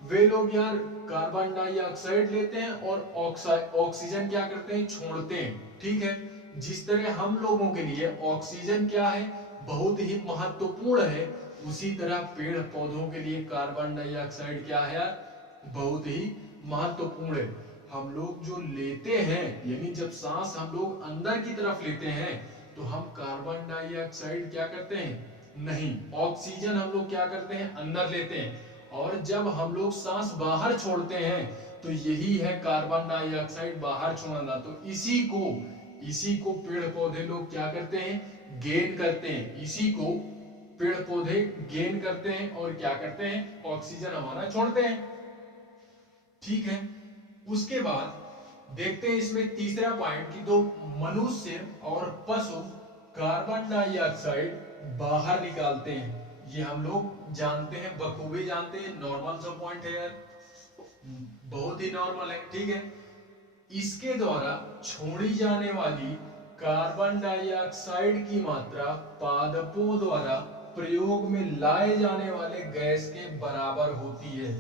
वे लोग यार कार्बन डाइऑक्साइड लेते हैं और ऑक्सीजन क्या करते हैं, छोड़ते हैं, ठीक है। जिस तरह हम लोगों के लिए ऑक्सीजन क्या है, बहुत ही महत्वपूर्ण है, उसी तरह पेड़ पौधों के लिए कार्बन डाइऑक्साइड क्या है, बहुत ही महत्वपूर्ण है। हम लोग जो लेते हैं, यानी जब सांस हम लोग अंदर की तरफ लेते हैं तो हम कार्बन डाइऑक्साइड क्या करते हैं, नहीं, ऑक्सीजन हम लोग क्या करते हैं, अंदर लेते हैं। और जब हम लोग सांस बाहर छोड़ते हैं तो यही है कार्बन डाइऑक्साइड बाहर छोड़ना। तो इसी को पेड़ पौधे लोग क्या करते हैं, गेन करते हैं, इसी को पेड़ पौधे गेन करते हैं और क्या करते हैं, ऑक्सीजन हमारा छोड़ते हैं, ठीक है। उसके बाद देखते हैं इसमें तीसरा पॉइंट कि दो मनुष्य और पशु कार्बन डाइऑक्साइड बाहर निकालते हैं। ये हम लोग जानते हैं, बखूबी जानते हैं, नॉर्मल सा पॉइंट है यार, बहुत ही नॉर्मल है, ठीक है। इसके द्वारा छोड़ी जाने वाली कार्बन डाइऑक्साइड की मात्रा पादपों द्वारा प्रयोग में लाए जाने वाले गैस के बराबर होती है।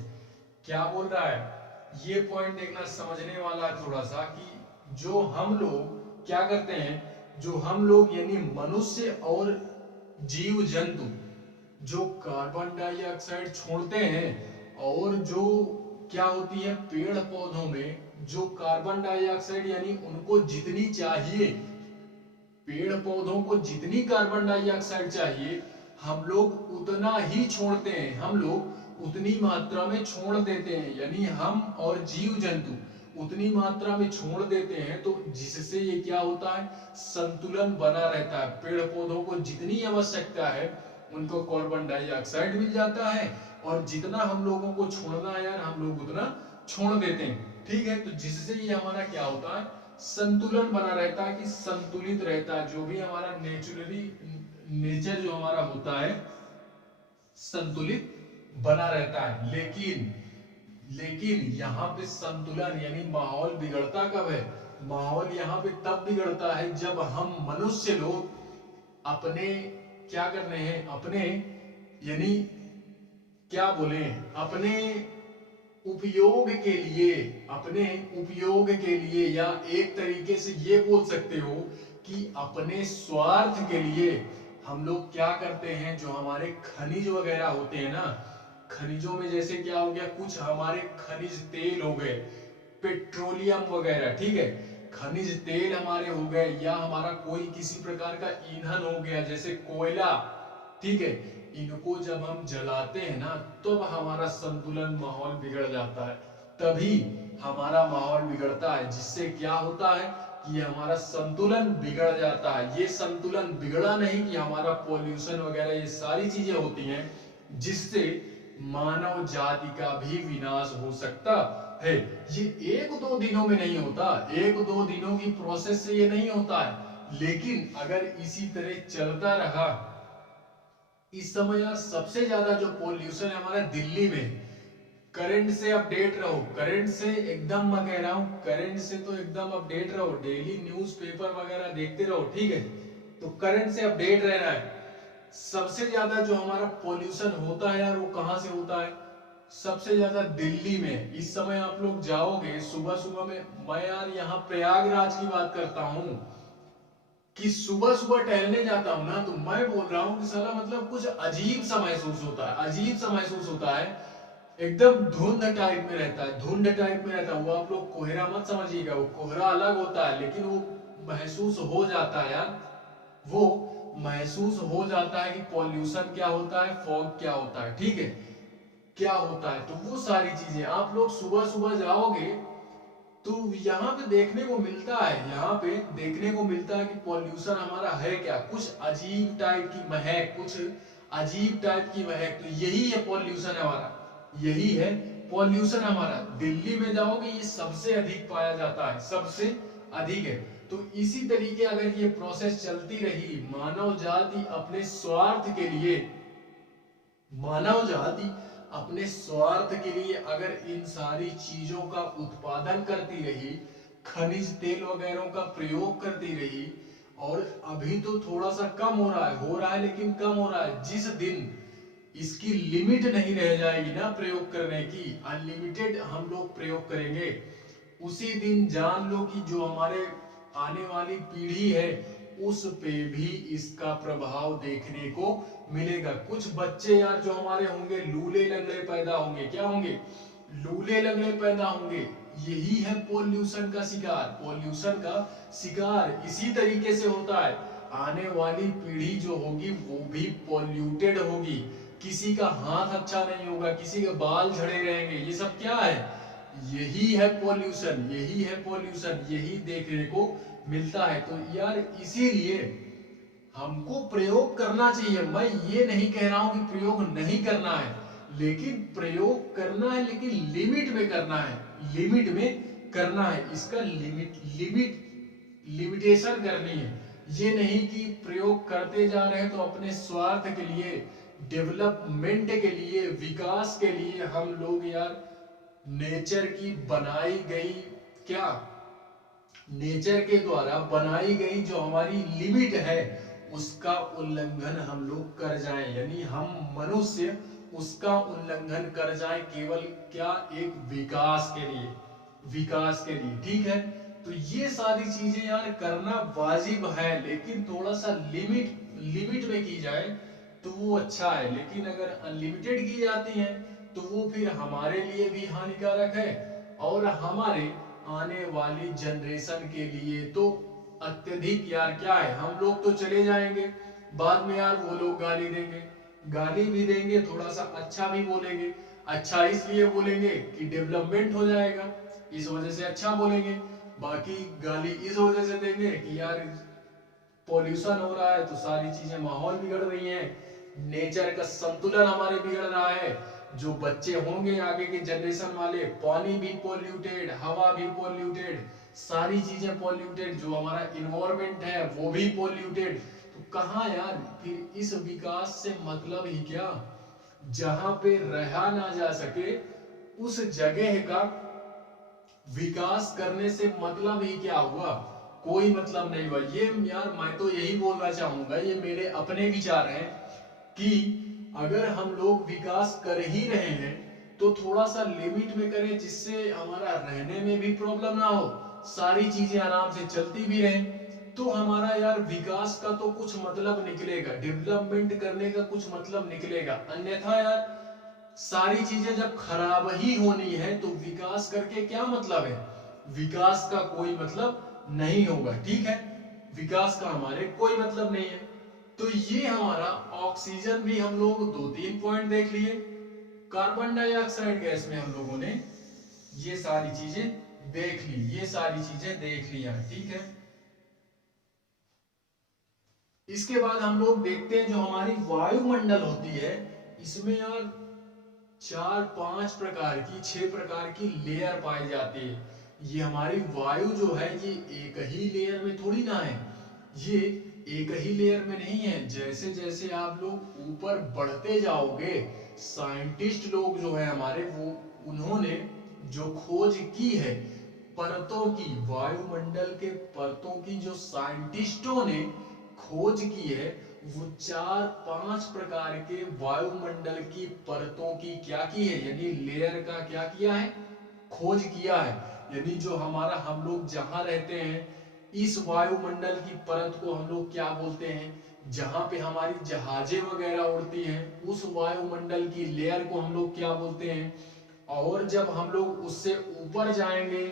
क्या बोल रहा है, ये पॉइंट देखना समझने वाला है थोड़ा सा, कि जो हम लोग क्या करते हैं, जो हम लोग यानी मनुष्य और जीव जंतु जो कार्बन डाइऑक्साइड छोड़ते हैं, और जो क्या होती है पेड़ पौधों में जो कार्बन डाइऑक्साइड यानी उनको जितनी चाहिए, पेड़ पौधों को जितनी कार्बन डाइऑक्साइड चाहिए हम लोग उतना ही छोड़ते हैं, हम लोग उतनी मात्रा में छोड़ देते हैं, यानी हम और जीव जंतु उतनी मात्रा में छोड़ देते हैं। तो जिससे ये क्या होता है, संतुलन बना रहता है। पेड़ पौधों को जितनी आवश्यकता है उनको कार्बन डाइऑक्साइड मिल जाता है, और जितना हम लोगों को छोड़ना है यार हम लोग उतना छोड़ देते हैं, ठीक है। तो जिससे ये हमारा क्या होता है, संतुलन बना रहता है, कि संतुलित रहता है, जो भी हमारा नेचुरली नेचर जो हमारा होता है संतुलित बना रहता है। लेकिन यहाँ पे संतुलन यानी माहौल बिगड़ता कब है, माहौल यहाँ पे तब बिगड़ता है जब हम मनुष्य लोग अपने क्या कर रहे हैं, अपने यानी क्या बोले, अपने उपयोग के लिए, अपने उपयोग के लिए, या एक तरीके से ये बोल सकते हो कि अपने स्वार्थ के लिए हम लोग क्या करते हैं, जो हमारे खनिज वगैरह होते हैं ना, खनिजों में जैसे क्या हो गया, कुछ हमारे खनिज तेल हो गए, पेट्रोलियम वगैरह, ठीक है, खनिज तेल हमारे हो गए, या हमारा कोई किसी प्रकार का ईंधन हो गया जैसे कोयला, ठीक है, इनको जब हम जलाते हैं ना तब हमारा संतुलन माहौल बिगड़ जाता है, तभी हमारा माहौल बिगड़ता है, जिससे क्या होता है कि हमारा संतुलन बिगड़ जाता है। ये संतुलन बिगड़ा नहीं कि हमारा पॉल्यूशन वगैरह ये सारी चीजें होती हैं जिससे मानव जाति का भी विनाश हो सकता है। ये एक दो दिनों में नहीं होता, एक दो दिनों की प्रोसेस से ये नहीं होता है, लेकिन अगर इसी तरह चलता रहा, इस समय यार सबसे ज्यादा जो पॉल्यूशन है हमारा दिल्ली में, करंट से अपडेट रहो, करंट से एकदम मैं कह रहा हूं, करंट से तो एकदम अपडेट रहो, डेली न्यूज़पेपर वगैरह देखते रहो, ठीक है, तो करंट से अपडेट रहना है। सबसे ज्यादा जो हमारा पॉल्यूशन होता है यार वो कहां से होता है, सबसे ज्यादा दिल्ली में इस समय आप लोग जाओगे सुबह सुबह में, मैं यार यहाँ प्रयागराज की बात करता हूँ कि सुबह सुबह टहलने जाता हूँ ना, तो मैं बोल रहा हूँ कि साला मतलब कुछ अजीब सा महसूस होता है, अजीब सा महसूस होता है। एकदम धुंध टाइप में रहता है, धुंध टाइप में रहता है वो। आप लोग कोहरा मत समझिएगा, वो कोहरा अलग होता है, लेकिन वो महसूस हो जाता है यार, वो महसूस हो जाता है कि पॉल्यूशन क्या होता है, फॉग क्या होता है, ठीक है, क्या होता है। तो वो सारी चीजें आप लोग सुबह सुबह जाओगे तो यहाँ पे देखने को मिलता है, यहाँ पे देखने को मिलता है कि पॉल्यूशन हमारा है क्या, कुछ अजीब टाइप की महक, कुछ अजीब टाइप की महक। तो यही है पॉल्यूशन हमारा, यही है पॉल्यूशन हमारा। दिल्ली में जाओगे ये सबसे अधिक पाया जाता है, सबसे अधिक है। तो इसी तरीके अगर ये प्रोसेस चलती रही, मानव जाति अपने स्वार्थ के लिए, मानव जाति अपने स्वार्थ के लिए अगर इन सारी चीजों का उत्पादन करती रही, खनिज तेल वगैरह का प्रयोग करती रही, और अभी तो थोड़ा सा कम हो रहा है लेकिन कम हो रहा है। जिस दिन इसकी लिमिट नहीं रह जाएगी ना प्रयोग करने की, अनलिमिटेड हम लोग प्रयोग करेंगे, उसी दिन जान लो कि जो हमारे आने वाली पीढ़ी है उस पे भी इसका प्रभाव देखने को मिलेगा। कुछ बच्चे यार जो हमारे होंगे लूले लंगड़े पैदा होंगे, क्या होंगे, लूले लंगड़े पैदा होंगे। यही है पॉल्यूशन का शिकार, पॉल्यूशन का शिकार इसी तरीके से होता है। आने वाली पीढ़ी जो होगी वो भी पॉल्यूटेड होगी, किसी का हाथ अच्छा नहीं होगा, किसी के बाल झड़े रहेंगे, ये सब क्या है, यही है पॉल्यूशन, यही है पॉल्यूशन, यही देखने को मिलता है। तो यार इसीलिए हमको प्रयोग करना चाहिए। मैं ये नहीं कह रहा हूं कि प्रयोग नहीं करना है, लेकिन प्रयोग करना है, लेकिन लिमिट में करना है, लिमिट में करना है। इसका लिमिटेशन करनी है। ये नहीं कि प्रयोग करते जा रहे हैं तो अपने स्वार्थ के लिए, डेवलपमेंट के लिए, विकास के लिए हम लोग यार नेचर की बनाई गई, क्या, नेचर के द्वारा बनाई गई जो हमारी लिमिट है उसका उल्लंघन हम लोग कर जाएं, यानी हम मनुष्य उसका उल्लंघन कर जाएं, केवल क्या, एक विकास के लिए, विकास के लिए, ठीक है। तो ये सारी चीजें यार करना वाजिब है, लेकिन थोड़ा सा लिमिट में की जाए तो वो अच्छा है। लेकिन अगर अनलिमिटेड की जाती हैं तो वो फिर हमारे लिए भी हानिकारक है, और हमारे आने वाली जनरेशन के लिए तो अत्यधिक यार क्या है, हम लोग तो चले जाएंगे, बाद में यार वो लोग गाली देंगे, गाली भी देंगे, थोड़ा सा अच्छा भी बोलेंगे। अच्छा इसलिए बोलेंगे कि डेवलपमेंट हो जाएगा, इस वजह से अच्छा बोलेंगे। बाकी गाली इस वजह से देंगे कि यार पॉल्यूशन हो रहा है तो सारी चीजें, माहौल बिगड़ रही हैं, नेचर का संतुलन हमारे बिगड़ रहा है। जो बच्चे होंगे आगे के जनरेशन वाले, पानी भी पॉल्यूटेड, हवा भी पॉल्यूटेड, सारी चीजें पॉल्यूटेड, जो हमारा इन्वायरमेंट है वो भी पॉल्यूटेड। तो कहाँ यार फिर इस विकास से मतलब ही क्या, जहां पे रहा ना जा सके उस जगह का विकास करने से मतलब ही क्या हुआ, कोई मतलब नहीं हुआ। ये यार मैं तो यही बोलना चाहूंगा, ये मेरे अपने विचार हैं कि अगर हम लोग विकास कर ही रहे हैं तो थोड़ा सा लिमिट में करें, जिससे हमारा रहने में भी प्रॉब्लम ना हो, सारी चीजें आराम से चलती भी रहें, तो हमारा यार विकास का तो कुछ मतलब निकलेगा, डेवलपमेंट करने का कुछ मतलब निकलेगा। अन्यथा यार सारी चीजें जब खराब ही होनी है तो विकास करके क्या मतलब है, विकास का कोई मतलब नहीं होगा, ठीक है, विकास का हमारे कोई मतलब नहीं है। तो ये हमारा ऑक्सीजन भी हम लोग दो तीन पॉइंट देख लिए, कार्बन डाइऑक्साइड गैस में हम लोगों ने ये सारी चीजें देख ली, ये सारी चीजें देख लिया, ठीक है। इसके बाद हम लोग देखते हैं जो हमारी वायुमंडल होती है, इसमें यार चार पांच प्रकार की, छह प्रकार की लेयर पाई जाती है। ये हमारी वायु जो है ये एक ही लेयर में थोड़ी ना है, ये एक ही लेयर में नहीं है। जैसे जैसे आप लोग ऊपर बढ़ते जाओगे, साइंटिस्ट लोग जो है हमारे, वो उन्होंने जो खोज की है परतों की, वायुमंडल के परतों की जो साइंटिस्टों ने खोज की है, वो 4-5 प्रकार के वायुमंडल की परतों की क्या की है, यानी लेयर का क्या किया है, खोज किया है। यानी जो हमारा हम लोग जहां रहते हैं, इस वायुमंडल की परत को हम लोग क्या बोलते हैं, जहां पे हमारी जहाजें वगैरह उड़ती हैं, उस वायुमंडल की लेयर को हम लोग क्या बोलते हैं। और जब हम लोग उससे ऊपर जाएंगे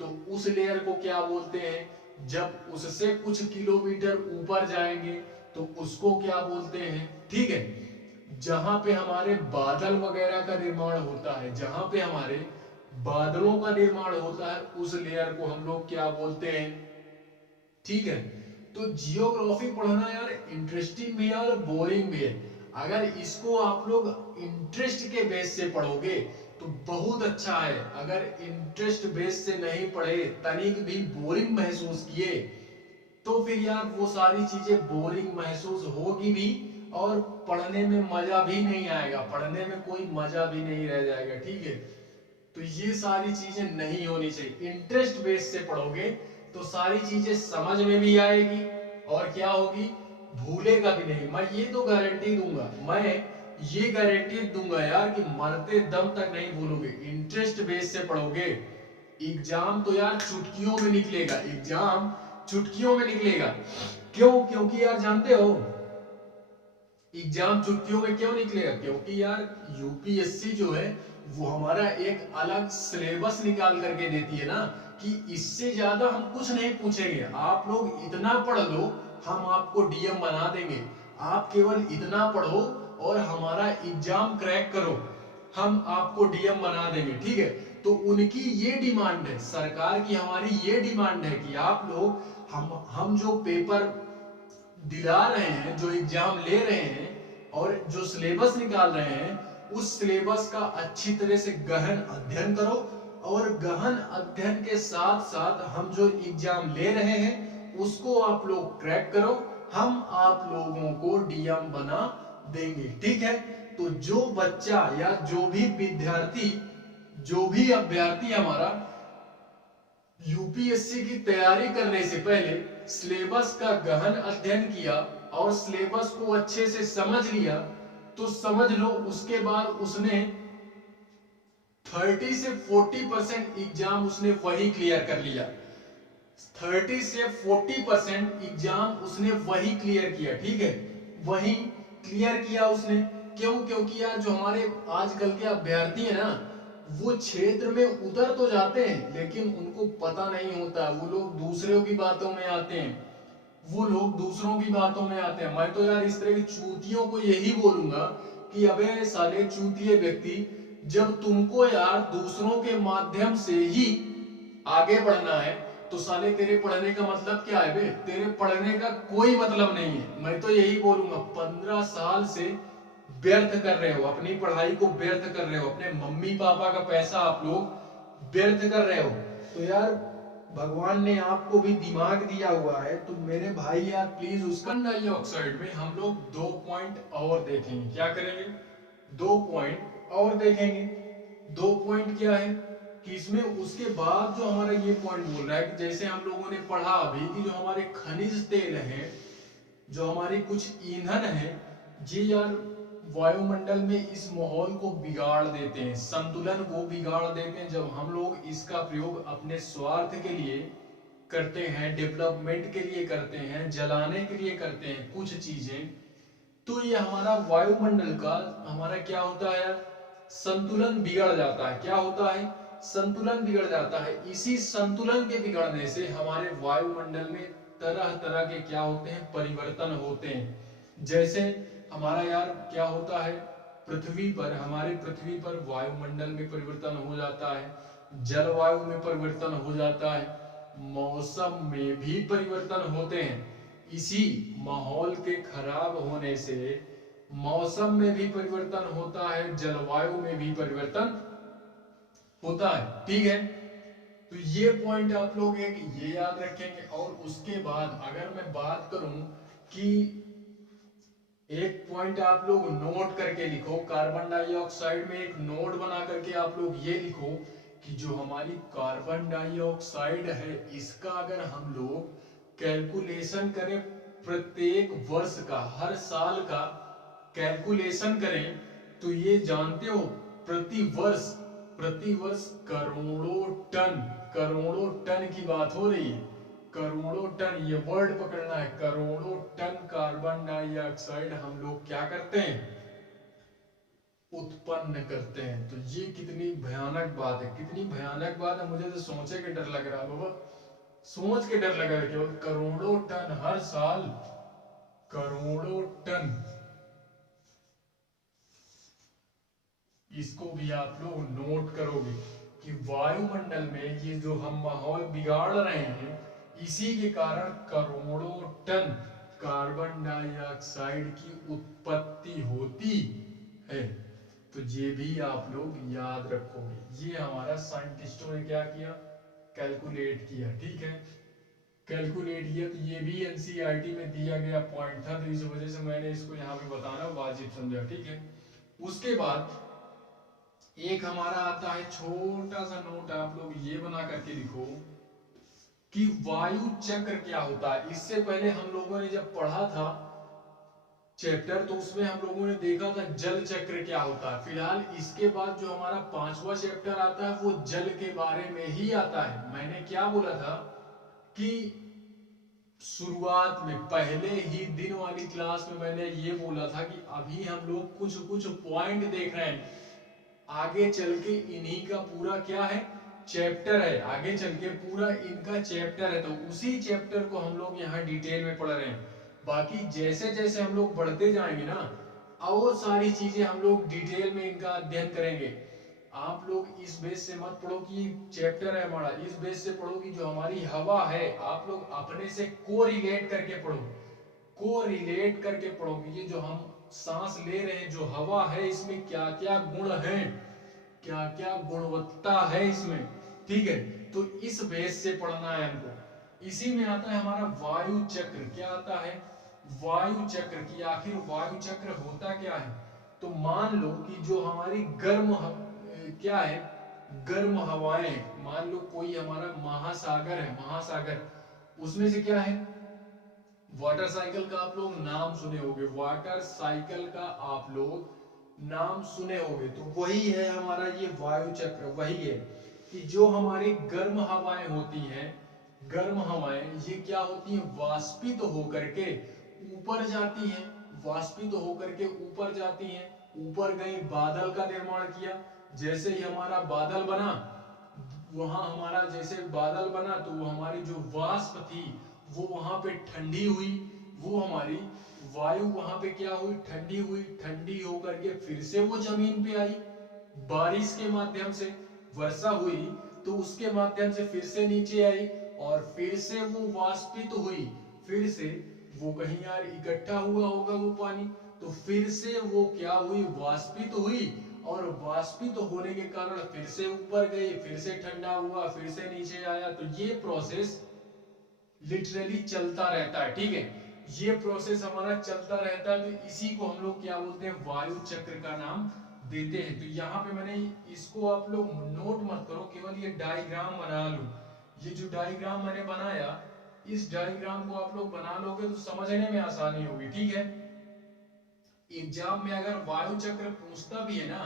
तो उस लेयर को क्या बोलते हैं, जब उससे कुछ किलोमीटर ऊपर जाएंगे तो उसको क्या बोलते हैं। ठीक है, जहां पे हमारे बादल वगैरह का निर्माण होता है, जहां पे हमारे बादलों का निर्माण होता है, उस लेयर को हम लोग क्या बोलते हैं। ठीक है, तो जियोग्राफी पढ़ना यार इंटरेस्टिंग भी है और बोरिंग भी है। अगर इसको आप लोग इंटरेस्ट के बेस से पढ़ोगे तो बहुत अच्छा है। अगर इंटरेस्ट बेस से नहीं पढ़े, तनिक भी बोरिंग महसूस किए, तो फिर यार वो सारी चीजें बोरिंग महसूस होगी भी और पढ़ने में मजा भी नहीं आएगा, पढ़ने में कोई मजा भी नहीं रह जाएगा। ठीक है, तो ये सारी चीजें नहीं होनी चाहिए। इंटरेस्ट बेस से पढ़ोगे तो सारी चीजें समझ में भी आएगी और क्या होगी, भूलेगा भी नहीं। मैं ये तो गारंटी दूंगा, मैं ये गारंटी दूंगा यार कि मरते दम तक नहीं भूलोगे। इंटरेस्ट बेस से पढ़ोगे, एग्जाम तो यार चुटकियों में निकलेगा, एग्जाम चुटकियों में निकलेगा। क्यों? क्योंकि यार जानते हो एग्जाम चुटकियों में क्यों निकलेगा, क्योंकि यार यूपीएससी जो है वो हमारा एक अलग सिलेबस निकाल करके देती है ना, कि इससे ज्यादा हम कुछ नहीं पूछेंगे, आप लोग इतना पढ़ लो, हम आपको डीएम बना देंगे। आप केवल इतना पढ़ो और हमारा एग्जाम क्रैक करो, हम आपको डीएम बना देंगे। ठीक है, तो उनकी ये डिमांड है, सरकार की हमारी ये डिमांड है कि आप लोग हम जो पेपर दिला रहे हैं, जो एग्जाम ले रहे हैं और जो सिलेबस निकाल रहे हैं, उस सिलेबस का अच्छी तरह से गहन अध्ययन करो। और गहन अध्ययन के साथ साथ हम जो एग्जाम ले रहे हैं उसको आप लोग क्रैक करो, हम आप लोगों को डीएम बना देंगे। ठीक है, तो जो बच्चा या जो भी विद्यार्थी, जो भी अभ्यर्थी हमारा यूपीएससी की तैयारी करने से पहले सिलेबस का गहन अध्ययन किया और सिलेबस को अच्छे से समझ लिया, तो समझ लो उसके बाद उसने 30 से 40% एग्जाम उसने वही क्लियर कर लिया। 30 से 40% एग्जाम उसने वही क्लियर किया। ठीक है, वही क्लियर किया उसने। क्यों? क्योंकि यार जो हमारे आजकल के अभ्यर्थी है ना, वो क्षेत्र में उतर तो जाते हैं लेकिन उनको पता नहीं होता, वो लोग दूसरों की बातों में आते हैं, वो लोग दूसरों की बातों में आते हैं। मैं तो यार इस तरह की चूतियों को यही बोलूंगा कि अबे साले चूतिए व्यक्ति, जब तुमको यार दूसरों के माध्यम से ही आगे बढ़ना है तो साले तेरे पढ़ने का मतलब क्या है बे? तेरे पढ़ने का कोई मतलब नहीं है। मैं तो यही बोलूंगा, 15 साल से व्यर्थ कर रहे हो, अपनी पढ़ाई को व्यर्थ कर रहे हो, अपने मम्मी पापा का पैसा आप लोग व्यर्थ कर रहे हो। तो यार भगवान ने आपको भी दिमाग दिया हुआ है, तो मेरे भाई यार प्लीज उसका डाइऑक्साइड में हम लोग 2 पॉइंट और देखेंगे। क्या करेंगे? 2 पॉइंट और देखेंगे। 2 पॉइंट क्या है कि इसमें उसके बाद जो हमारा ये पॉइंट बोल रहा है कि जैसे हम लोगों ने पढ़ा अभी कि जो हमारे खनिज तेल हैं, जो हमारी कुछ ईंधन है, ये यार वायुमंडल में इस माहौल को बिगाड़ देते हैं, संतुलन को बिगाड़ देते हैं। जब हम लोग इसका प्रयोग अपने स्वार्थ के लिए करते हैं, डेवलपमेंट के लिए करते हैं, जलाने के लिए करते हैं कुछ चीजें, तो ये हमारा वायुमंडल का हमारा क्या होता है, संतुलन बिगड़ जाता है। क्या होता है? संतुलन बिगड़ जाता है। इसी संतुलन के बिगड़ने से हमारे वायुमंडल में तरह तरह के क्या होते हैं, परिवर्तन होते हैं। जैसे हमारा यार क्या होता है, पृथ्वी पर, हमारे पृथ्वी पर वायुमंडल में परिवर्तन हो जाता है, जलवायु में परिवर्तन हो जाता है, मौसम में भी परिवर्तन होते हैं। इसी माहौल के खराब होने से मौसम में भी परिवर्तन होता है, जलवायु में भी परिवर्तन होता है। ठीक है, तो ये पॉइंट आप लोग एक ये याद रखेंगे। और उसके बाद अगर मैं बात करूं कि एक पॉइंट आप लोग नोट करके लिखो, कार्बन डाइऑक्साइड में एक नोट बना करके आप लोग ये लिखो कि जो हमारी कार्बन डाइऑक्साइड है, इसका अगर हम लोग कैलकुलेशन करें प्रत्येक वर्ष का, हर साल का कैलकुलेशन करें तो ये जानते हो प्रति वर्ष करोड़ों टन की बात हो रही है। करोड़ों टन, ये वर्ड पकड़ना है, करोड़ों टन कार्बन डाइऑक्साइड हम लोग क्या करते हैं, उत्पन्न करते हैं। तो ये कितनी भयानक बात है, कितनी भयानक बात है। मुझे तो सोचे के डर लग रहा है बाबा, सोच के डर लग रहा है। केवल करोड़ों टन हर साल, करोड़ों टन। इसको भी आप लोग नोट करोगे कि वायुमंडल में ये जो हम माहौल बिगाड़ रहे हैं, इसी के कारण करोड़ों टन कार्बन डाइऑक्साइड की उत्पत्ति होती है। तो ये भी आप लोग याद रखोगे। ये हमारा साइंटिस्टों ने क्या किया, कैलकुलेट किया। ठीक है, कैलकुलेट किया। तो ये भी एनसीईआरटी में दिया गया पॉइंट था, तो इस वजह से मैंने इसको यहाँ पे बताना वाजिब समझा। ठीक है, उसके बाद एक हमारा आता है छोटा सा नोट, आप लोग ये बना करके लिखो कि वायु चक्र क्या होता है। इससे पहले हम लोगों ने जब पढ़ा था चैप्टर, तो उसमें हम लोगों ने देखा था जल चक्र क्या होता है। फिलहाल इसके बाद जो हमारा 5वां चैप्टर आता है वो जल के बारे में ही आता है। मैंने क्या बोला था कि शुरुआत में पहले ही दिन वाली क्लास में मैंने ये बोला था कि अभी हम लोग कुछ कुछ पॉइंट देख रहे हैं, आगे चल के इन्हीं का पूरा क्या है, चैप्टर है। आगे चल के पूरा इनका चैप्टर है, तो उसी चैप्टर को हम लोग यहाँ डिटेल में पढ़ रहे हैं। बाकी जैसे जैसे हम लोग बढ़ते जाएंगे ना, और सारी चीजें हम लोग डिटेल में इनका अध्ययन करेंगे। आप लोग इस बेस से मत पढ़ो कि चैप्टर है हमारा, इस बेस से पढ़ो कि जो हमारी हवा है, आप लोग अपने से को रिलेट करके पढ़ो, को रिलेट करके पढ़ो कि ये जो हम सांस ले रहे हैं, जो हवा है, इसमें क्या क्या गुण है, क्या क्या गुणवत्ता है इसमें। ठीक है, तो इस बेस से पढ़ना है हमको। इसी में आता है हमारा वायु चक्र। क्या आता है, वायु चक्र की आखिर वायु चक्र होता क्या है। तो मान लो कि जो हमारी क्या है, गर्म हवाएं, मान लो कोई हमारा महासागर है, महासागर, उसमें से क्या है, वाटर साइकिल का आप लोग नाम सुने होंगे, वाटर साइकिल का आप लोग नाम सुने होंगे। तो वही है हमारा ये वायु चक्र, वही है कि जो हमारी गर्म हवाएं होती हैं, गर्म हवाएं ये क्या होती हैं, वाष्पित होकर के ऊपर जाती हैं, वाष्पित होकर के ऊपर जाती हैं। ऊपर गई, बादल का निर्माण किया। जैसे ही हमारा बादल बना, वहां हमारा जैसे बादल बना, तो वो हमारी जो वाष्प थी वो वहां पे ठंडी हुई, वो हमारी वायु वहां पे क्या हुई, ठंडी हुई। ठंडी होकर के फिर से वो जमीन पे आई, बारिश के माध्यम से वर्षा हुई, तो उसके माध्यम से फिर से नीचे आई, और फिर से वो वाष्पित हुई। फिर से वो कहीं यार इकट्ठा हुआ होगा वो पानी, तो फिर से वो क्या हुई, वाष्पित हुई, और वाष्पित होने के कारण फिर से ऊपर गई, फिर से ठंडा हुआ, फिर से नीचे आया। तो ये प्रोसेस लिटरली चलता रहता है। ठीक है, ये प्रोसेस हमारा चलता रहता है। तो इसी को हम लोग क्या बोलते हैं, वायु चक्र का नाम देते हैं। तो यहाँ पे मैंने इसको, आप लोग नोट मत करो, केवल ये डायग्राम बना लो। ये जो डायग्राम मैंने बनाया, इस डायग्राम को आप लोग बना लोगे तो समझने में आसानी होगी। ठीक है, एग्जाम में अगर वायु चक्र पूछता भी है ना,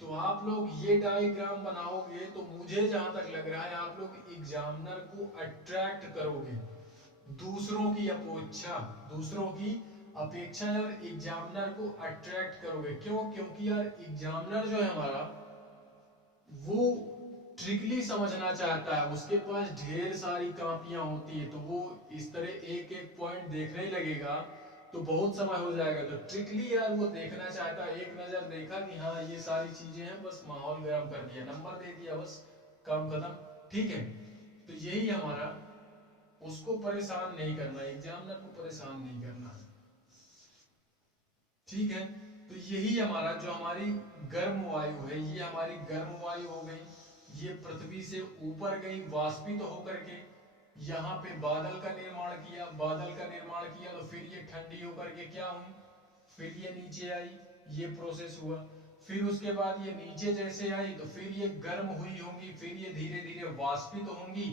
तो आप लोग ये डायग्राम बनाओगे तो मुझे जहां तक लग रहा है आप लोग एग्जामिनर को अट्रैक्ट करोगे, दूसरों की अपेक्षा, दूसरों की अपेक्षा यार एग्जामिनर को अट्रैक्ट करोगे। क्यों, क्योंकि यार एग्जामिनर जो है हमारा, वो ट्रिकली समझना चाहता है, उसके पास ढेर सारी कापियां होती है, तो वो इस तरह एक एक पॉइंट देखने ही लगेगा तो बहुत समय हो जाएगा। तो ट्रिकली यार वो देखना चाहता है, एक नजर देखा कि हाँ ये सारी चीजें हैं, बस माहौल गर्म कर दिया, नंबर दे दिया, बस काम खत्म। ठीक है, तो यही हमारा, उसको परेशान नहीं करना, एग्जामिनर को परेशान नहीं करना। ठीक है, तो यही हमारा जो हमारी गर्म वायु है, ये हमारी गर्म वायु हो गई, ये पृथ्वी से ऊपर गई वाष्पित तो होकर के, यहाँ पे बादल का निर्माण किया, बादल का निर्माण किया तो फिर ये ठंडी होकर के क्या हुई, फिर ये नीचे आई, ये प्रोसेस हुआ। फिर उसके बाद ये नीचे जैसे आई तो फिर ये गर्म हुई होंगी, फिर ये धीरे धीरे वाष्पित होंगी,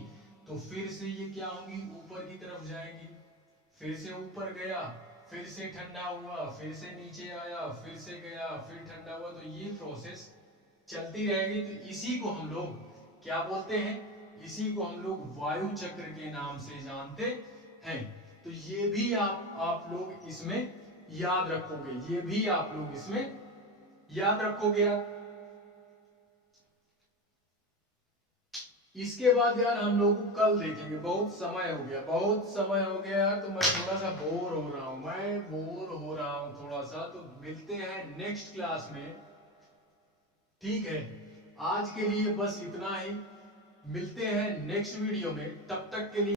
तो फिर से ये क्या होंगी, ऊपर की तरफ जाएंगी, फिर से ऊपर गया, फिर से ठंडा हुआ, फिर से नीचे आया, फिर से गया, फिर ठंडा हुआ। तो ये प्रोसेस चलती रहेगी। तो इसी को हम लोग क्या बोलते हैं? इसी को हम लोग वायु चक्र के नाम से जानते हैं। तो ये भी आप लोग इसमें याद रखोगे, ये भी आप लोग इसमें याद रखोगे यार। इसके बाद यार हम लोग कल देखेंगे। बहुत समय हो गया, बहुत समय हो गया यार। तो मैं थोड़ा सा बोर हो रहा हूं, थोड़ा सा। तो मिलते हैं नेक्स्ट क्लास में, ठीक है? आज के लिए बस इतना ही। मिलते हैं नेक्स्ट वीडियो में, तब तक के लिए